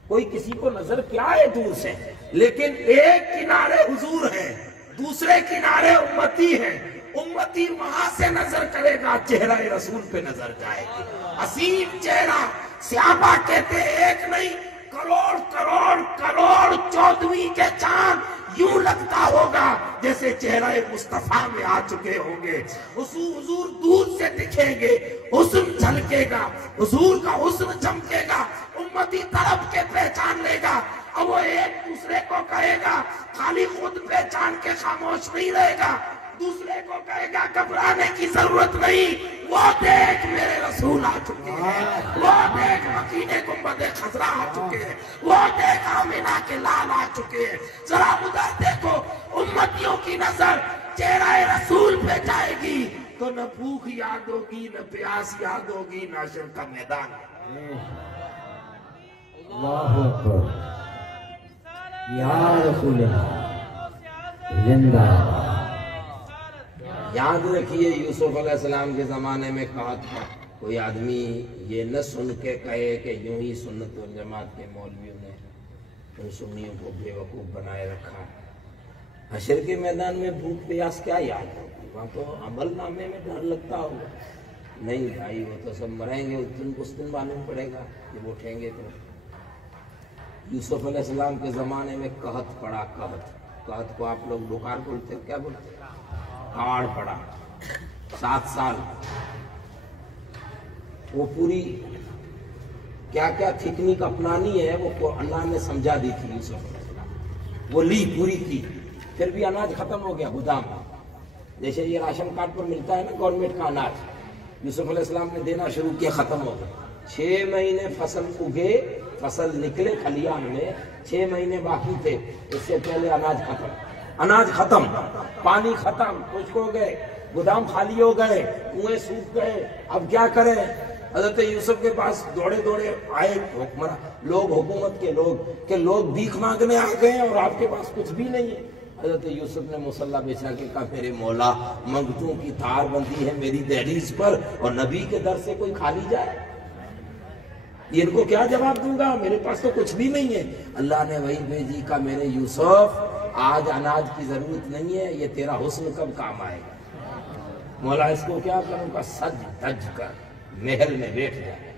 کوئی کسی کو نظر کیا ہے دور سے، لیکن ایک کنارے حضور ہیں، دوسرے کنارے امتی ہیں، امتی وہاں سے نظر کرے گا چہرہ رسول پہ نظر جائے گی، عظیم چہرہ، صحابہ کہتے ایک نہیں کروڑ کروڑ کروڑ 14ویں کے چاند یوں لگتا ہوگا جیسے چہرہ مصطفیٰ میں آ چکے ہوں گے۔ حضور دور سے دکھیں گے، حسن جھلکے گا، حضور کا حسن چمکے گا، امتی طرف کے پہچان لے گا، اور وہ ایک دوسرے کو کہے گا، خالی خود پہچان کے خاموش نہیں رہے گا، دوسرے کو کہے گا گھبرانے کی ضرورت نہیں، وہ دیکھ میرے رسول آ چکے ہیں، وہ دیکھ مکینے گنبد خضرا آ چکے ہیں، وہ دیکھ آمنہ کے لال آ چکے ہیں، ذرا ادھر دیکھو، امتیوں کی نظر چہرہ رسول پہ جائے گی تو نہ بھوک یاد ہوگی، نہ پیاس یاد ہوگی، نہ حشر کا میدان۔ اللہ اکبر، یا رسول اللہ، زندہ باد۔ یاد رکھیے یوسف علیہ السلام کے زمانے میں کہا تھا، کوئی آدمی یہ نہ سن کے کہے کہ یوں ہی سنت والجماعت کے مولویوں نے ان سنیوں کو بے وقوف بنائے رکھا ہے۔ حشر کے میدان میں بھوک پیاس کیا یاد ہوگی، وہاں تو عمل نامے میں ڈر لگتا ہوگا، نہیں بھائی وہ تو سب مریں گے، اس دن معلوم پڑے گا جب اٹھیں گے تو۔ یوسف علیہ السلام کے زمانے میں قحط پڑا، قحط کو آپ لوگ بخار بولتے کیا بولتے؟ کاڑ پڑا 7 سال، وہ پوری کیا کیا تکنیک اپنانی ہے وہ اللہ نے سمجھا دی تھی یوسف علیہ السلام، وہ لی پوری کی، پھر بھی اناج ختم ہو گیا گودام۔ جیسے یہ راشن کارڈ پر ملتا ہے نا گورنمنٹ کا اناج، یوسف علیہ السلام نے دینا شروع کیا، ختم ہو گیا۔ 6 مہینے فصل اگے، فصل نکلے کھلیان میں، 6 مہینے باقی تھے، اس سے پہلے اناج ختم، پانی ختم، خشک ہو گئے، گودام خالی ہو گئے، کنویں سوکھ گئے، اب کیا کریں؟ حضرت یوسف کے پاس دوڑے دوڑے آئے لوگ، حکومت کے لوگ، کہ لوگ بھیک مانگنے آ گئے اور آپ کے پاس کچھ بھی نہیں ہے۔ حضرت یوسف نے مصلح بچھا کے کہا میرے مولا منگتوں کی تار بندی ہے میری دہلیز پر، اور نبی کے در سے کوئی کھالی جائے، ان کو کیا جواب دوں گا؟ میرے پاس تو کچھ بھی نہیں ہے۔ اللہ نے وہی بھیجی کا میرے یوسف آج اناج کی ضرورت نہیں ہے، یہ تیرا حسن کب کام آئے گا؟ مولا اس کو کیا کروں گا؟ سج دج کر محل میں بیٹھ جائے،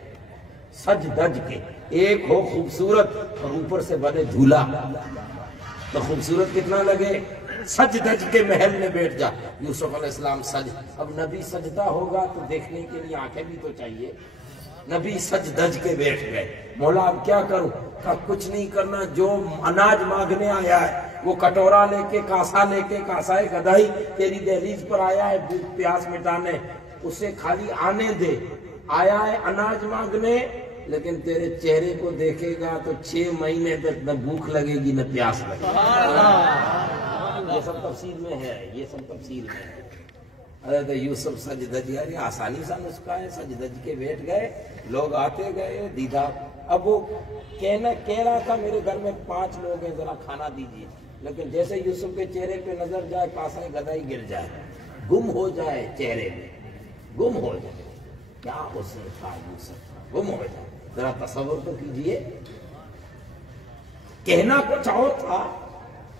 سج دج کے، ایک ہو خوبصورت اور اوپر سے بنے دھولا، تو خوبصورت کتنا لگے؟ سج دج کے محل میں بیٹھ جا۔ یوسف علیہ السلام اب نبی سجدہ ہوگا تو دیکھنے کے لیے آنکھیں بھی تو چاہیے، نبی سج دج کے بیٹھ گئے۔ مولا اب کیا کروں؟ کہا کچھ نہیں کرنا، جو اناج مانگنے آیا ہے وہ کٹورا لے کے، کاسا لے کے، کاسائے گدائی تیری دہلیز پر آیا ہے بھوک پیاس مٹانے، اسے خالی آنے دے، آیا ہے اناج مانگنے، لیکن تیرے چہرے کو دیکھے گا تو 6 مہینے تک نہ بھوک لگے گی نہ پیاس لگے گی۔ یہ سب تفسیر میں ہے، یہ سب تفسیر میں ہے۔ حضرت یوسف سج دج گئے، آسانی سا نسخہ ہے، سج دج کے بیٹھ گئے، لوگ آتے گئے، دیدار۔ اب وہ کہہ رہا تھا میرے گھر میں 5 لوگ ہیں، ذرا کھانا دیجیے، لیکن جیسے یوسف کے چہرے پہ نظر جائے کاسائے گدائی گر جائے، گم ہو جائے چہرے میں، گم ہو جائے، کیا حسن تھا یوسف، گم ہو جائے۔ ذرا تصور تو کیجئے، کہنا کچھ اور تھا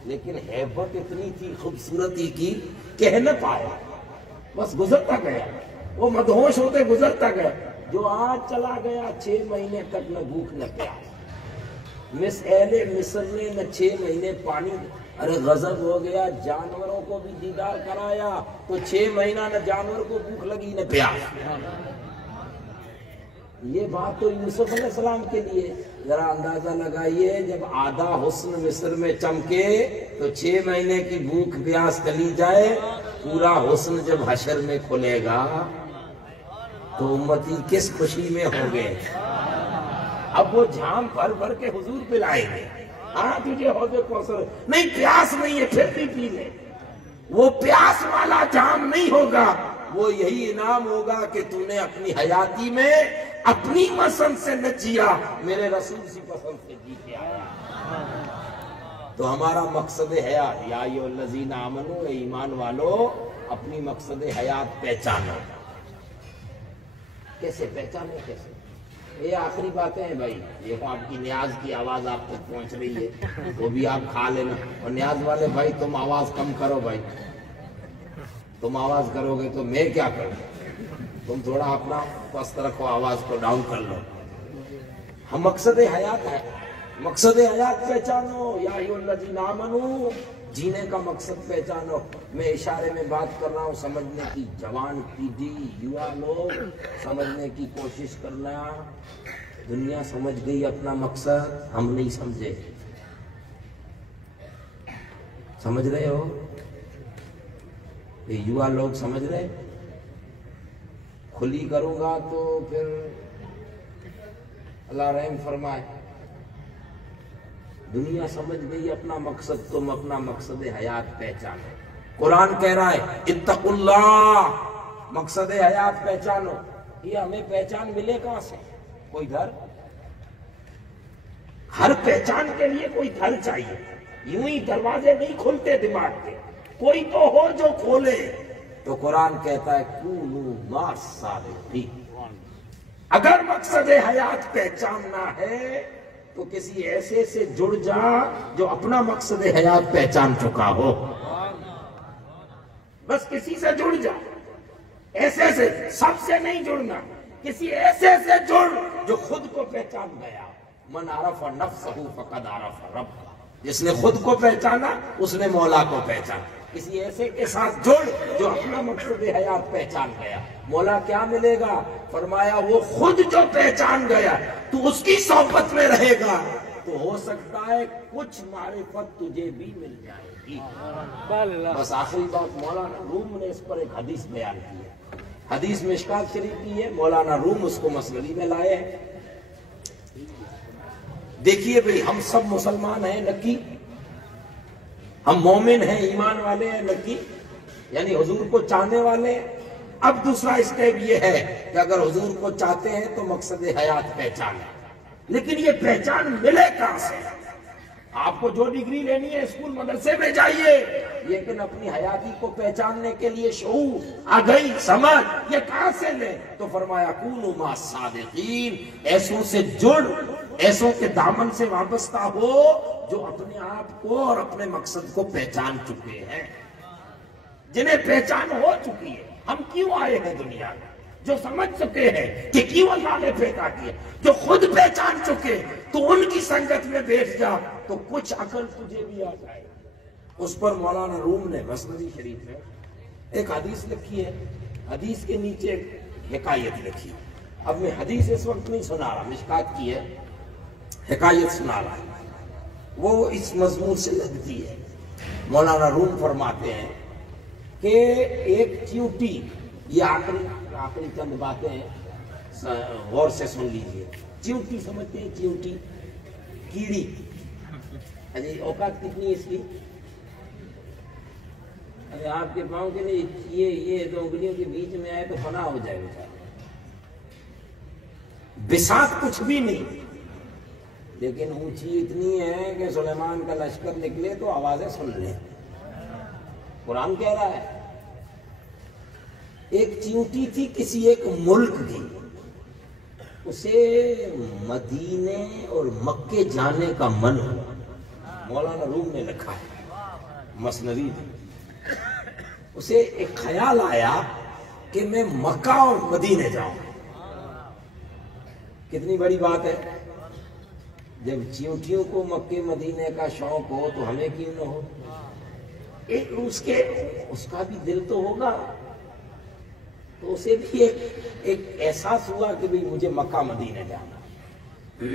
لیکن ہیبت اتنی تھی خوبصورتی کی، کہہ نہ پایا، بس گزرتا گیا، وہ مدہوش ہوتے گزرتا گیا۔ جو آج چلا گیا 6 مہینے تک نہ بھوک نہ پیاس، اہل مصر نے نہ 6 مہینے پانی، ارے غضب ہو گیا، جانوروں کو بھی دیدار کرایا تو 6 مہینہ نہ جانور کو بھوک لگی نہ پیاس۔ یہ بات تو یوسف علیہ السلام کے لیے، ذرا اندازہ لگائیے، جب آدھا حسن مصر میں چمکے تو 6 مہینے کی بھوک پیاس چلی جائے، پورا حسن جب حشر میں کھلے گا تو امتی کس خوشی میں ہوں گے۔ اب وہ جھام بھر بھر کے حضور پلائیں گے، ہاں تجھے حوض کوثر، نہیں پیاس نہیں ہے پھر بھی پی لے، وہ پیاس والا جام نہیں ہوگا، وہ یہی انعام ہوگا کہ تو نے اپنی حیاتی میں اپنی پسند سے نہ جیا، میرے رسول سی پسند سے جی کے آیا۔ تو ہمارا مقصد حیات، یا ایھا الذین آمنو، اے ایمان والو، اپنی مقصد حیات پہچانو۔ کیسے پہچانے؟ کیسے؟ یہ آخری باتیں ہیں بھائی، یہ آپ کی نیاز کی آواز آپ تک پہنچ رہی ہے، وہ بھی آپ کھا لینا، اور نیاز والے بھائی تم آواز کم کرو بھائی، تم آواز کرو گے تو میں کیا کروں، تم تھوڑا اپنا پست رکھو، آواز کو ڈاؤن کر لو۔ ہم مقصد حیات ہے، مقصد حیات پہچانو، یا ایھا الذین آمنو، جینے کا مقصد پہچانو۔ میں اشارے میں بات کر رہا ہوں، سمجھنے کی، جوان پیڑھی، یوا لوگ سمجھنے کی کوشش کرنا۔ دنیا سمجھ گئی اپنا مقصد، ہم نہیں سمجھے، سمجھ رہے ہو؟ یہ یوا لوگ سمجھ رہے؟ کھلی کروں گا تو پھر اللہ رحم فرمائے۔ دنیا سمجھ گئی اپنا مقصد، تم اپنا مقصد حیات پہچانو۔ قرآن کہہ رہا ہے اتقوا اللہ، مقصد حیات پہچانو۔ یہ ہمیں پہچان ملے کہاں سے؟ کوئی گھر؟ ہر پہچان کے لیے کوئی گھر چاہیے، یوں ہی دروازے نہیں کھلتے دماغ کے، کوئی تو ہو جو کھولے۔ تو قرآن کہتا ہے کونوا مع الصادقین، اگر مقصد حیات پہچاننا ہے تو کسی ایسے سے جڑ جا جو اپنا مقصد حیات پہچان چکا ہو، بس کسی سے جڑ جا، ایسے سے، سب سے نہیں جڑنا، کسی ایسے سے جڑ جو خود کو پہچان گیا۔ من عرف نفسہ فقد عرف ربہ، جس نے خود کو پہچانا اس نے مولا کو پہچانا. کسی ایسے کے ساتھ جڑ جو اپنا مقصد حیات پہچان گیا. مولا کیا ملے گا؟ فرمایا وہ خود جو پہچان گیا تو اس کی صحبت میں رہے گا تو ہو سکتا ہے کچھ معرفت تجھے بھی مل جائے گی. بس آخری بات مولانا روم نے اس پر ایک حدیث بیان کی ہے. حدیث مشکات شریف کی ہے. مولانا روم اس کو مسنوی میں لائے ہیں. دیکھیے بھئی ہم سب مسلمان ہیں نکی، ہم مومن ہیں، ایمان والے ہیں نکی، یعنی حضور کو چاہنے والے ہیں. اب دوسرا اسٹیپ یہ ہے کہ اگر حضور کو چاہتے ہیں تو مقصد حیات پہچان ہے. لیکن یہ پہچان ملے کہاں سے؟ آپ کو جو ڈگری لینی ہے اسکول مدرسے میں جائیے، لیکن اپنی حیاتی کو پہچاننے کے لیے شعور آگئی سمجھ یہ کہاں سے لیں؟ تو فرمایا کونوا مع الصادقین، ایسوں سے جڑ، ایسوں کے دامن سے وابستہ ہو جو اپنے آپ کو اور اپنے مقصد کو پہچان چکے ہیں، جنہیں پہچان ہو چکی ہے. ہم کیوں آئے ہیں دنیا میں؟ جو سمجھ چکے ہیں کہ کیوں اللہ نے پیدا کیا، جو خود پہچان چکے تو ان کی سنگت میں بیٹھ جا تو کچھ عقل تجھے بھی آ جائے. اس پر مولانا روم نے مسنوی شریف میں ایک حدیث لکھی ہے. حدیث کے نیچے ایک حکایت لکھی. اب میں حدیث اس وقت نہیں سنا رہا، مشکات کی ہے، حکایت سنا رہا ہے. وہ اس مضمون سے لگتی ہے. مولانا روم فرماتے ہیں کہ ایک چیوٹی، یہ آخری چند باتیں ہیں غور سے سن لیجئے. چیوٹی سمجھتے ہیں؟ چیوٹی کیڑی، ارے اوقات کتنی ہے اس کی؟ ارے آپ کے پاؤں کے لیے یہ دو انگلیوں کے بیچ میں آئے تو فنا ہو جائے گا. بساط کچھ بھی نہیں، لیکن اونچی اتنی ہے کہ سلیمان کا لشکر نکلے تو آوازیں سن لیں. قرآن کہہ رہا ہے ایک چیونٹی تھی کسی ایک ملک کی، اسے مدینے اور مکے جانے کا من ہوا. مولانا روم نے لکھا ہے مسنوی میں. اسے ایک خیال آیا کہ میں مکہ اور مدینے جاؤں. کتنی بڑی بات ہے. جب چیونٹیوں کو مکے مدینے کا شوق ہو تو ہمیں کیوں نہ ہو. ایک اس کا بھی دل تو ہوگا، تو اسے بھی ایک احساس ہوا کہ بھی مجھے مکہ مدینے جانا.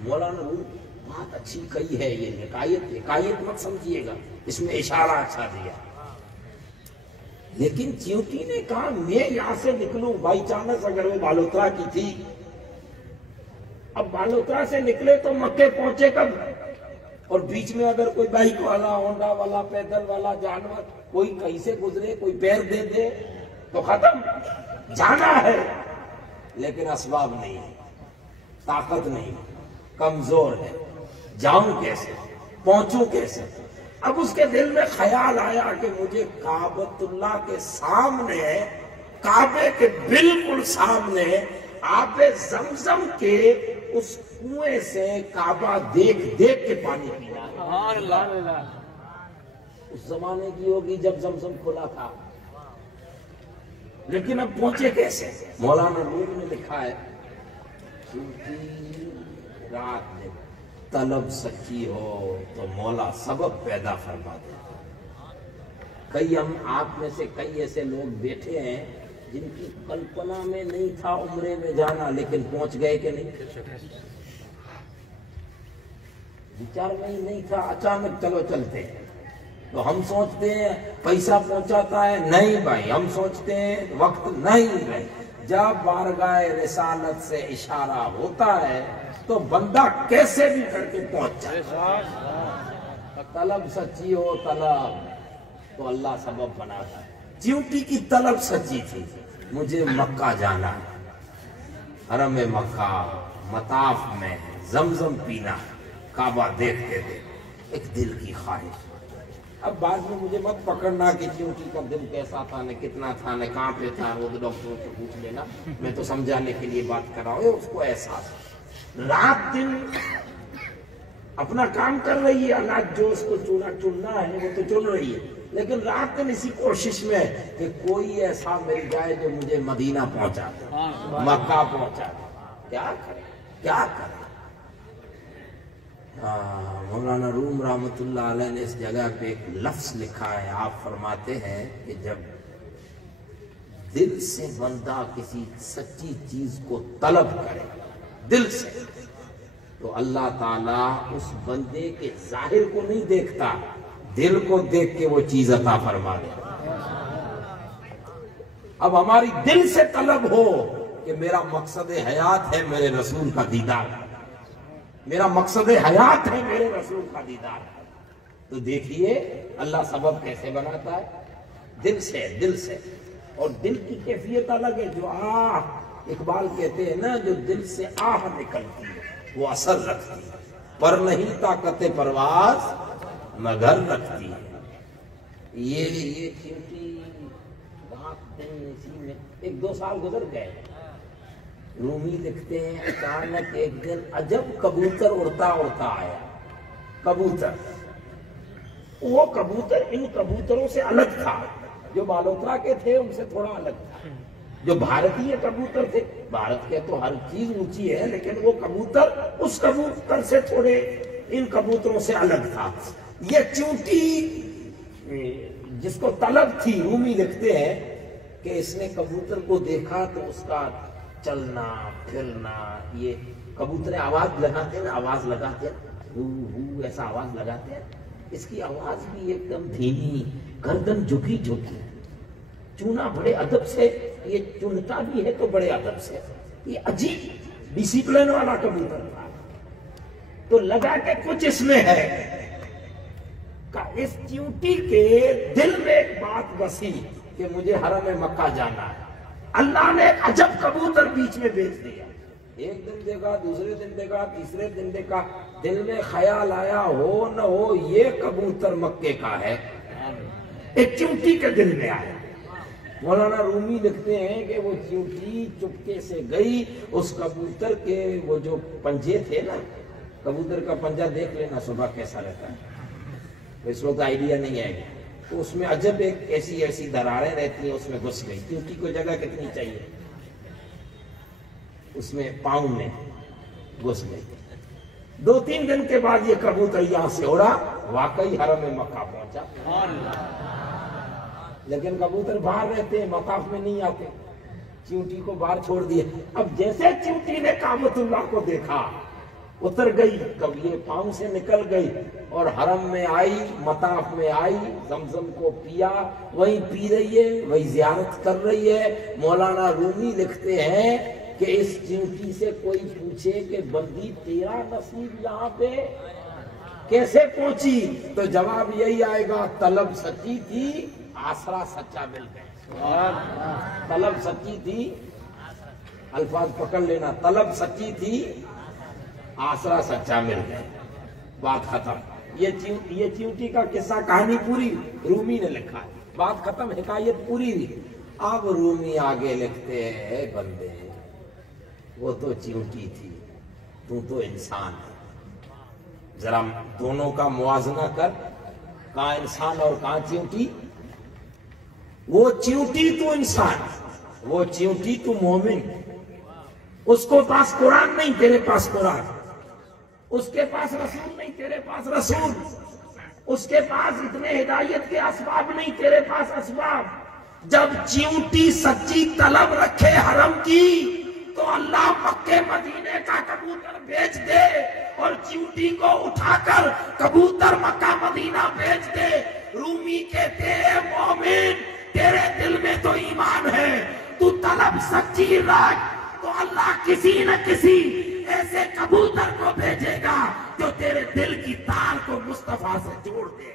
مولانا روم بات اچھی کہی ہے. یہ حکایت مت سمجھیے گا، اس میں اشارہ اچھا دیا. لیکن چیونٹی نے کہا میں یہاں سے نکلوں، بائی چانس اگر وہ بالوترا کی تھی، اب بالوترا سے نکلے تو مکے پہنچے کب؟ اور بیچ میں اگر کوئی بائک والا، ہونڈا والا، پیدل والا جانور کوئی کہیں سے گزرے، کوئی پیر دے دے تو ختم. جانا ہے لیکن اسباب نہیں ہے، طاقت نہیں، کمزور ہے، جاؤں کیسے، پہنچوں کیسے؟ اب اس کے دل میں خیال آیا کہ مجھے کعبۃ اللہ کے سامنے، کعبے کے بالکل سامنے آب زمزم کے اس کنویں سے کعبہ دیکھ کے پانی پینا ہے. اس زمانے کی ہوگی جب زمزم کھلا تھا، لیکن اب پہنچے کیسے؟ مولانا روم نے لکھا ہے رات میں طلب سچی ہو تو مولا سبب پیدا فرما دے. کئی ہم آپ میں سے کئی ایسے لوگ بیٹھے ہیں جن کی کلپنا میں نہیں تھا عمرے میں جانا، لیکن پہنچ گئے کہ نہیں؟ وچار میں ہی نہیں تھا، اچانک چلو چلتے ہیں. تو ہم سوچتے ہیں پیسہ پہنچاتا ہے، نہیں بھائی. ہم سوچتے ہیں وقت، نہیں بھائی. جب بارگاہ رسالت سے اشارہ ہوتا ہے تو بندہ کیسے بھی کر کے پہنچ جائے. طلب سچی ہو طلب تو اللہ سبب بناتا ہے. چیونٹی کی طلب سچی تھی، مجھے مکہ جانا ہے، حرم مکہ، مطاف میں زمزم پینا، کعبہ دیکھتے تھے، ایک دل کی خواہش. اب بعد میں مجھے مت پکڑنا کہ چیونٹی کا دل کیسا تھا، نہ کتنا تھا، نہ کہاں پہ تھا، وہ ڈاکٹروں سے پوچھ لینا. میں تو سمجھانے کے لیے بات کر رہا ہوں. اس کو احساس رات دن اپنا کام کر رہی ہے، اناج جو اس کو چننا ہے وہ تو چن رہی ہے، لیکن رات دن اسی کوشش میں کہ کوئی ایسا مل جائے جو مجھے مدینہ پہنچا دے، مکہ پہنچا دے. کیا کرے. مولانا روم رحمۃ اللہ علیہ نے اس جگہ پہ ایک لفظ لکھا ہے. آپ فرماتے ہیں کہ جب دل سے بندہ کسی سچی چیز کو طلب کرے دل سے، تو اللہ تعالیٰ اس بندے کے ظاہر کو نہیں دیکھتا، دل کو دیکھ کے وہ چیز عطا فرما دے. اب ہماری دل سے طلب ہو کہ میرا مقصد حیات ہے میرے رسول کا دیدار، میرا مقصد حیات ہے میرے رسول کا دیدار، تو دیکھیے اللہ سبب کیسے بناتا ہے، دل سے. دل سے، اور دل کی کیفیت الگ ہے. جو اقبال کہتے ہیں نا، جو دل سے آہ نکلتی ہے وہ اثر رکھتی ہے، پر نہیں طاقت پرواز مگر رکھتی ہے. یہ چیونٹی رات دن اسی میں 1-2 سال گزر گئے. رومی لکھتے ہیں اچانک ایک دن عجب کبوتر اڑتا اڑتا آیا. کبوتر، وہ کبوتر ان کبوتروں سے الگ تھا، جو بالوترا کے تھے ان سے تھوڑا الگ تھا. جو بھارتیہ کبوتر تھے، بھارت کے تو ہر چیز اونچی ہے، لیکن وہ کبوتر اس کبوتر سے تھوڑے ان کبوتروں سے الگ تھا. یہ چونٹی جس کو طلب تھی، رومی لکھتے ہیں کہ اس نے کبوتر کو دیکھا تو اس کا چلنا پھرنا، یہ کبوتر آواز لگاتے ہیں، آواز لگاتے ہیں، ایسا آواز لگاتے ہیں، اس کی آواز بھی ایک دم دھیمی، گردن جھکی جھکی، چونا بڑے ادب سے، یہ چنتا بھی ہے تو بڑے ادب سے. یہ عجیب ڈسپلن والا کبوتر تھا. تو لگا کہ کچھ اس میں ہے. اس چیونٹی کے دل میں ایک بات بسی کہ مجھے حرم مکہ جانا ہے. اللہ نے ایک عجب کبوتر بیچ میں بیچ دیا. ایک دن دیکھا، دوسرے دن دیکھا، تیسرے دن دیکھا، دل میں خیال آیا ہو نہ ہو یہ کبوتر مکے کا ہے. ایک چیونٹی کے دل میں آیا. مولانا رومی لکھتے ہیں کہ وہ چیونٹی چپکے سے گئی، اس کبوتر کے وہ جو پنجے تھے نا، کبوتر کا پنجہ دیکھ لینا صبح کیسا رہتا ہے، اس وقت آئیڈیا نہیں آئے گا. تو اس میں عجب ایک ایسی دراریں رہتی ہیں، اس میں گھس گئی. چیونٹی کو جگہ کتنی چاہیے، اس میں پاؤں میں گھس گئی. 2-3 دن کے بعد یہ کبوتر یہاں سے اڑا، واقعی حرم مکہ پہنچا. لیکن کبوتر باہر رہتے ہیں، مطاف میں نہیں آتے. چیونٹی کو باہر چھوڑ دیا. اب جیسے چیونٹی نے کعبۃ اللہ کو دیکھا، اتر گئی، کب یہ پاؤں سے نکل گئی اور حرم میں آئی، مطاف میں آئی، زمزم کو پیا، وہی پی رہی ہے، وہی زیارت کر رہی ہے. مولانا رومی لکھتے ہیں کہ اس چیونٹی سے کوئی پوچھے کہ بندی تیرا نصیب یہاں پہ کیسے پہنچی، تو جواب یہی آئے گا، طلب سچی تھی، آسرا سچا مل گیا. طلب سچی تھی، الفاظ پکڑ لینا، طلب سچی تھی، آسرا سچا مل گیا، بات ختم. یہ چیونٹی کا قصہ کہانی پوری رومی نے لکھا ہے، بات ختم، حکایت پوری ہوئی. اب رومی آگے لکھتے ہیں، بندے وہ تو چیونٹی تھی، تو انسان ہے، ذرا دونوں کا موازنہ کر، کہاں انسان اور کہاں چیونٹی. وہ چیونٹی تو انسان، وہ چیونٹی تو مومن. اس کو پاس قرآن نہیں، تیرے پاس قرآن. اس کے پاس رسول نہیں، تیرے پاس رسول. اس کے پاس اتنے ہدایت کے اسباب نہیں، تیرے پاس اسباب. جب چیونٹی سچی طلب رکھے حرم کی تو اللہ مکے مدینے کا کبوتر بھیج دے اور چیونٹی کو اٹھا کر کبوتر مکہ مدینہ بھیج دے. رومی کہتے ہیں مومن تیرے دل میں تو ایمان ہے، تو طلب سچی رکھ تو اللہ کسی نہ کسی ایسے کبوتر کو بھیجے گا جو تیرے دل کی تار کو مصطفیٰ سے جوڑ دے.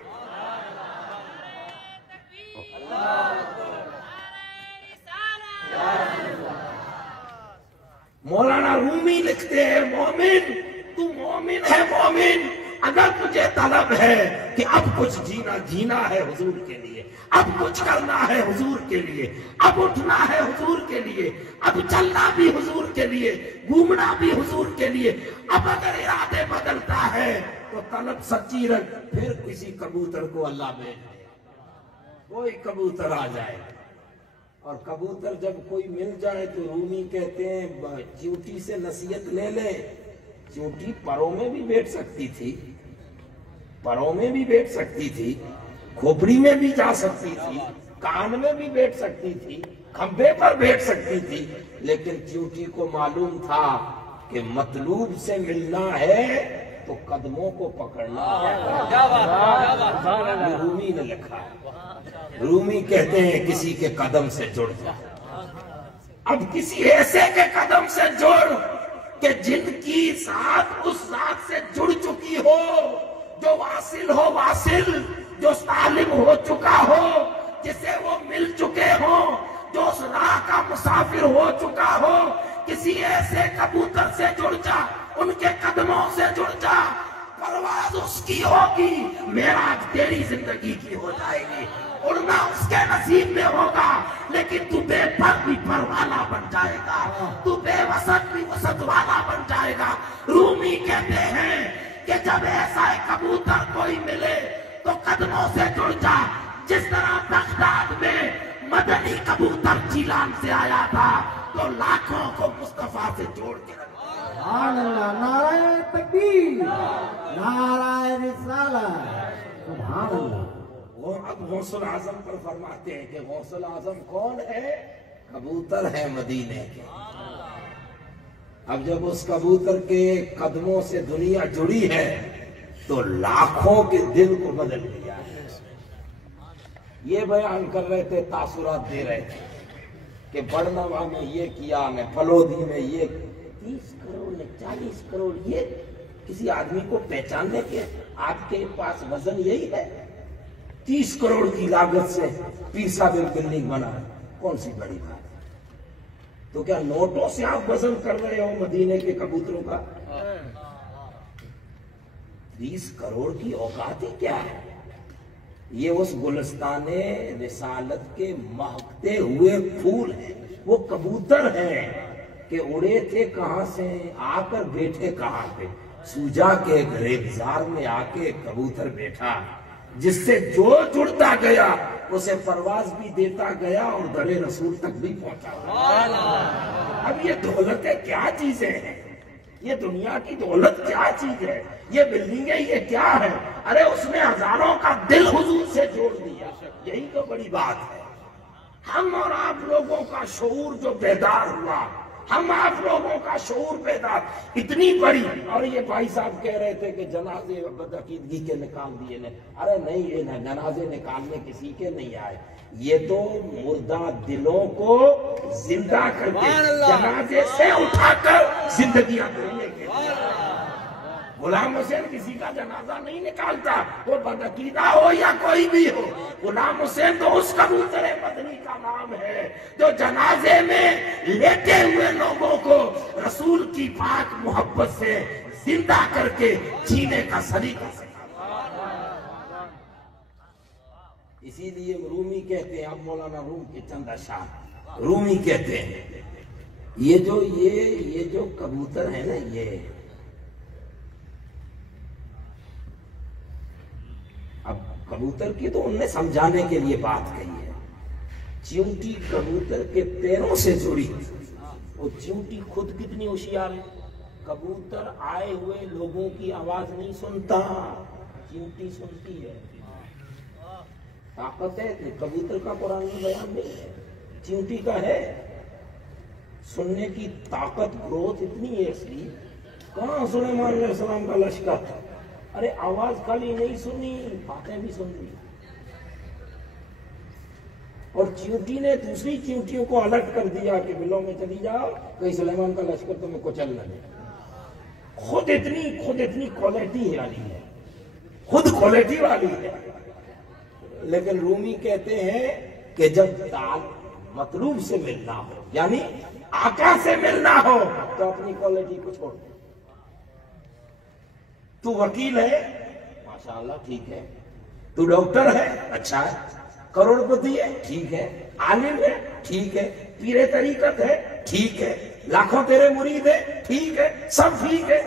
مولانا رومی لکھتے ہیں مومن تو مومن ہے. مومن اگر تجھے طلب ہے کہ اب کچھ جینا ہے حضور کے لیے، اب کچھ کرنا ہے حضور کے لیے، اب اٹھنا ہے حضور کے لیے، اب چلنا بھی حضور کے لیے، گھومنا بھی حضور کے لیے، اب اگر ارادے بدلتا ہے تو طلب سچی رکھ. پھر کسی کبوتر کو اللہ بھیج دے، کوئی کبوتر آ جائے. اور کبوتر جب کوئی مل جائے تو رومی کہتے ہیں چیونٹی سے نصیحت لے لے چونٹی پروں میں بھی بیٹھ سکتی تھی، پروں میں بھی بیٹھ سکتی تھی، کھوپڑی میں بھی جا سکتی تھی، کان میں بھی بیٹھ سکتی تھی، کھمبے پر بیٹھ سکتی تھی، لیکن چونٹی کو معلوم تھا کہ مطلوب سے ملنا ہے تو قدموں کو پکڑنا ہے۔ رومی نے لکھا ہے، رومی کہتے ہیں کسی کے قدم سے جڑ جا۔ اب کسی ایسے کے قدم سے جڑ کہ جن کی ذات اس ذات سے جڑ چکی ہو، جو واصل ہو، واصل جو سالم ہو چکا ہو، جسے وہ مل چکے ہوں، جو اس راہ کا مسافر ہو چکا ہو، کسی ایسے کبوتر سے جڑ جا، ان کے قدموں سے جڑ جا، پرواز اس کی ہوگی، معراج تیری زندگی کی ہو جائے گی، اڑنا اس کے نصیب میں ہوگا، لیکن تو بے پر بھی پر والا بن جائے گا، تو بے وسط بھی وسط والا بن جائے گا۔ رومی کہتے ہیں کہ جب ایسا کبوتر کوئی ملے تو قدموں سے جڑ جا، جس طرح بغداد میں مدنی کبوتر جیلان سے آیا تھا تو لاکھوں کو مصطفیٰ سے جوڑ کے رکھا۔ سبحان اللہ، نعرہ تکبیر، نعرہ رسالت، سبحان اللہ۔ وہ اب غوث الاعظم پر فرماتے ہیں کہ غوث الاعظم کون ہے؟ کبوتر ہے مدینے کے۔ اب جب اس کبوتر کے قدموں سے دنیا جڑی ہے تو لاکھوں کے دل کو بدل دیا ہے۔ یہ بیان کر رہے تھے، تاثرات دے رہے تھے کہ بڑنوا میں یہ کیا، میں پھلودی میں یہ 30 کروڑ نے 40 کروڑ، یہ کسی آدمی کو پہچاننے کے آپ کے پاس وزن یہی ہے؟ 30 کروڑ کی لاگت سے پیر صاحب بلڈنگ بنا ہے، کون سی بڑی بات ہے؟ تو کیا نوٹوں سے آپ وزن کر رہے ہو مدینے کے کبوتروں کا؟ 30 کروڑ کی اوقات ہی کیا ہے؟ یہ اس گلستان رسالت کے مہکتے ہوئے پھول ہیں، وہ کبوتر ہیں کہ اڑے تھے کہاں سے، آ کر بیٹھے کہاں پہ؟ سوجا کے ایک ریگزار میں آ کے ایک کبوتر بیٹھا، جس سے جو جڑتا گیا اسے پرواز بھی دیتا گیا اور در رسول تک بھی پہنچا۔ اب یہ دولتیں کیا چیزیں ہیں؟ یہ دنیا کی دولت کیا چیز ہے؟ یہ بلڈنگیں یہ کیا ہے؟ ارے اس نے ہزاروں کا دل حضور سے جوڑ دیا، یہی تو بڑی بات ہے۔ ہم اور آپ لوگوں کا شعور جو بیدار ہوا، ہم آپ لوگوں کا شعور بیدار اتنی بڑی، اور یہ بھائی صاحب کہہ رہے تھے کہ جنازے بدعقیدگی کے نکال دیے نے، ارے نہیں، یہ جنازے نکالنے کسی کے نہیں آئے، یہ تو مردہ دلوں کو زندہ کر کے جنازے سے اٹھا کر زندگیاں دینے کے لیے۔ غلام حسین کسی کا جنازہ نہیں نکالتا، وہ بدعقیدہ ہو یا کوئی بھی ہو۔ غلام حسین تو اس کبوتر مدنی کا نام ہے جو جنازے میں لیٹے ہوئے لوگوں کو رسول کی پاک محبت سے زندہ کر کے جینے کا سلیقہ سکھاتا۔ اسی لیے رومی کہتے ہیں، اب مولانا روم کے چند اشعار رومی کہتے ہیں، یہ جو کبوتر ہے نا، یہ اب کبوتر کی تو انہوں نے سمجھانے کے لیے بات کہی ہے، چیونٹی کبوتر کے پیروں سے جڑی، وہ چیونٹی خود کتنی ہوشیار ہے، کبوتر آئے ہوئے لوگوں کی آواز نہیں سنتا، چیونٹی سنتی ہے، طاقت ہے۔ کبوتر کا قرآن میں بیان نہیں ہے، چیونٹی کا ہے، سننے کی طاقت، گروتھ اتنی ہے اس لیے۔ کہاں سلیمان علیہ السلام کا لشکر تھا، ارے آواز خالی نہیں سنی، باتیں بھی سن لی، اور چیونٹی نے دوسری چیونٹیوں کو الرٹ کر دیا کہ بلوں میں چلی جاؤ، کہیں سلیمان کا لشکر تمہیں کچل نہ دے۔ خود اتنی کوالٹی والی ہے، خود کوالٹی والی ہے۔ لیکن رومی کہتے ہیں کہ جب مطلوب سے ملنا ہو، یعنی آقا سے ملنا ہو، تو اپنی کوالٹی کو چھوڑ دے۔ تو وکیل ہے، ماشاءاللہ ٹھیک ہے، تو ڈاکٹر ہے، اچھا ہے، کروڑ پتی ہے، ٹھیک ہے، عالم ہے، ٹھیک ہے، پیر طریقت ہے، ٹھیک ہے، لاکھوں تیرے مرید ہے، ٹھیک ہے، سب ٹھیک ہے،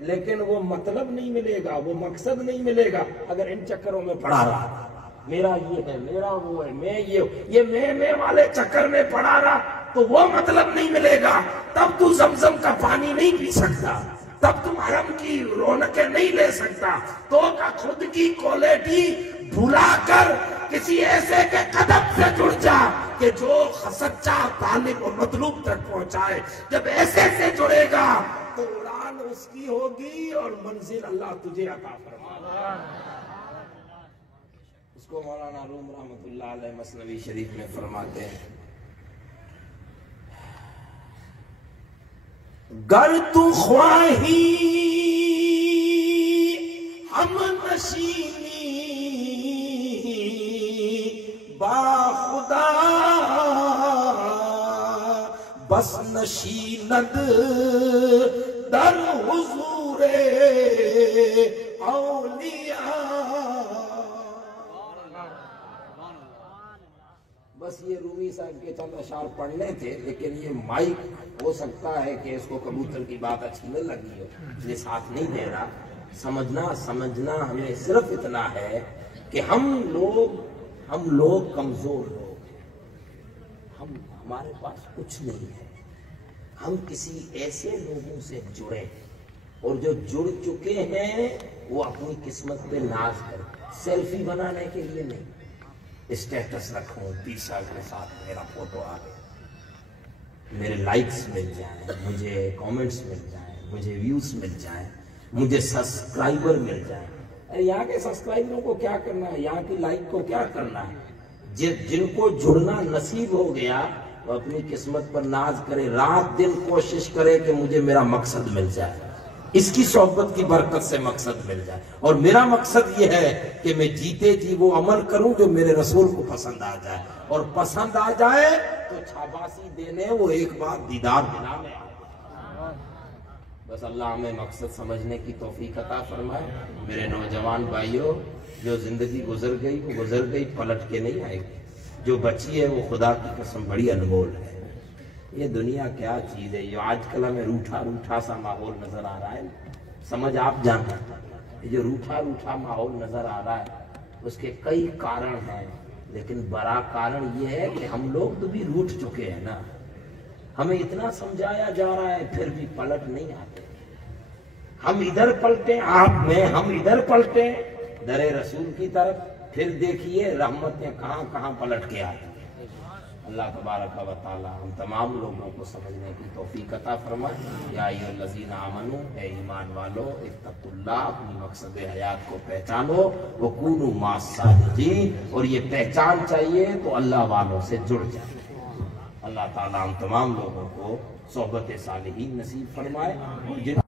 لیکن وہ مطلب نہیں ملے گا، وہ مقصد نہیں ملے گا اگر ان چکروں میں پڑا رہا۔ میرا یہ ہے، میرا وہ ہے، میں یہ میں والے چکر میں پڑا رہا تو وہ مطلب نہیں ملے گا، تب تو زمزم کا پانی نہیں پی سکتا۔ تب تم حرم کی رونقیں نہیں لے سکتا، تو کا خود کی کوالٹی بھلا کر کسی ایسے کے قدم سے جڑ جا کہ جو سچا طالب و مطلوب تک پہنچائے۔ جب ایسے سے جڑے گا تو اڑان اس کی ہوگی اور منزل اللہ تجھے عطا فرمائے۔ اس کو مولانا روم رحمۃ اللہ علیہ مثنوی شریف میں فرماتے ہیں، گر تو خواہی ہم نشینی با خدا، بس نشیند در حضور اولیاء۔ بس یہ رومی صاحب کے چند اشعار پڑھنے تھے، لیکن یہ مائک ہو سکتا ہے کہ اس کو کبوتر کی بات اچھی نہ لگی ہو، یہ ساتھ نہیں دے رہا۔ سمجھنا ہمیں صرف اتنا ہے کہ ہم لوگ کمزور لوگ ہیں، ہمارے پاس کچھ نہیں ہے، ہم کسی ایسے لوگوں سے جڑے، اور جو جڑ چکے ہیں وہ اپنی قسمت پہ ناز کریں، سیلفی بنانے کے لیے نہیں، اسٹیٹس رکھوں 20 سال کے ساتھ میرا فوٹو آ گیا، میرے لائکس مل جائیں، مجھے کومنٹس مل جائیں، مجھے ویوز مل جائیں، مجھے سبسکرائبر مل جائیں۔ ارے یہاں کے سبسکرائبروں کو کیا کرنا ہے، یہاں کی لائک کو کیا کرنا ہے؟ جن کو جڑنا نصیب ہو گیا وہ اپنی قسمت پر ناز کرے، رات دن کوشش کرے کہ مجھے میرا مقصد مل جائے، اس کی صحبت کی برکت سے مقصد مل جائے۔ اور میرا مقصد یہ ہے کہ میں جیتے جی وہ عمل کروں جو میرے رسول کو پسند آ جائے، اور پسند آ جائے تو چھاباسی دینے وہ ایک بار دیدار دلا میں آ جائے۔ بس اللہ ہمیں مقصد سمجھنے کی توفیق عطا فرمائے۔ میرے نوجوان بھائیوں، جو زندگی گزر گئی وہ گزر گئی، پلٹ کے نہیں آئے گی، جو بچی ہے وہ خدا کی قسم بڑی انمول ہے۔ یہ دنیا کیا چیز ہے، یہ آج کل ہمیں روٹھا سا ماحول نظر آ رہا ہے، سمجھ آپ جانتے ہیں، یہ جو روٹھا ماحول نظر آ رہا ہے اس کے کئی کارن ہیں، لیکن بڑا کارن یہ ہے کہ ہم لوگ تو بھی روٹھ چکے ہیں نا، ہمیں اتنا سمجھایا جا رہا ہے پھر بھی پلٹ نہیں آتے، ہم ادھر پلٹیں آپ میں، ہم ادھر پلٹیں در رسول کی طرف، پھر دیکھیے رحمتیں کہاں کہاں پلٹ کے آتی ہیں۔ اللہ تبارک و تعالی ہم تمام لوگوں کو سمجھنے کی توفیق عطا فرمائے۔ یا ایھا الذین آمنو، اے ایمان والو، اتقوا اللہ، اپنی مقصد حیات کو پہچانو، وکونوا مع الصادقین، اور یہ پہچان چاہیے تو اللہ والوں سے جڑ جائے۔ اللہ تعالی ہم تمام لوگوں کو صحبت صالحین نصیب فرمائے، اور جن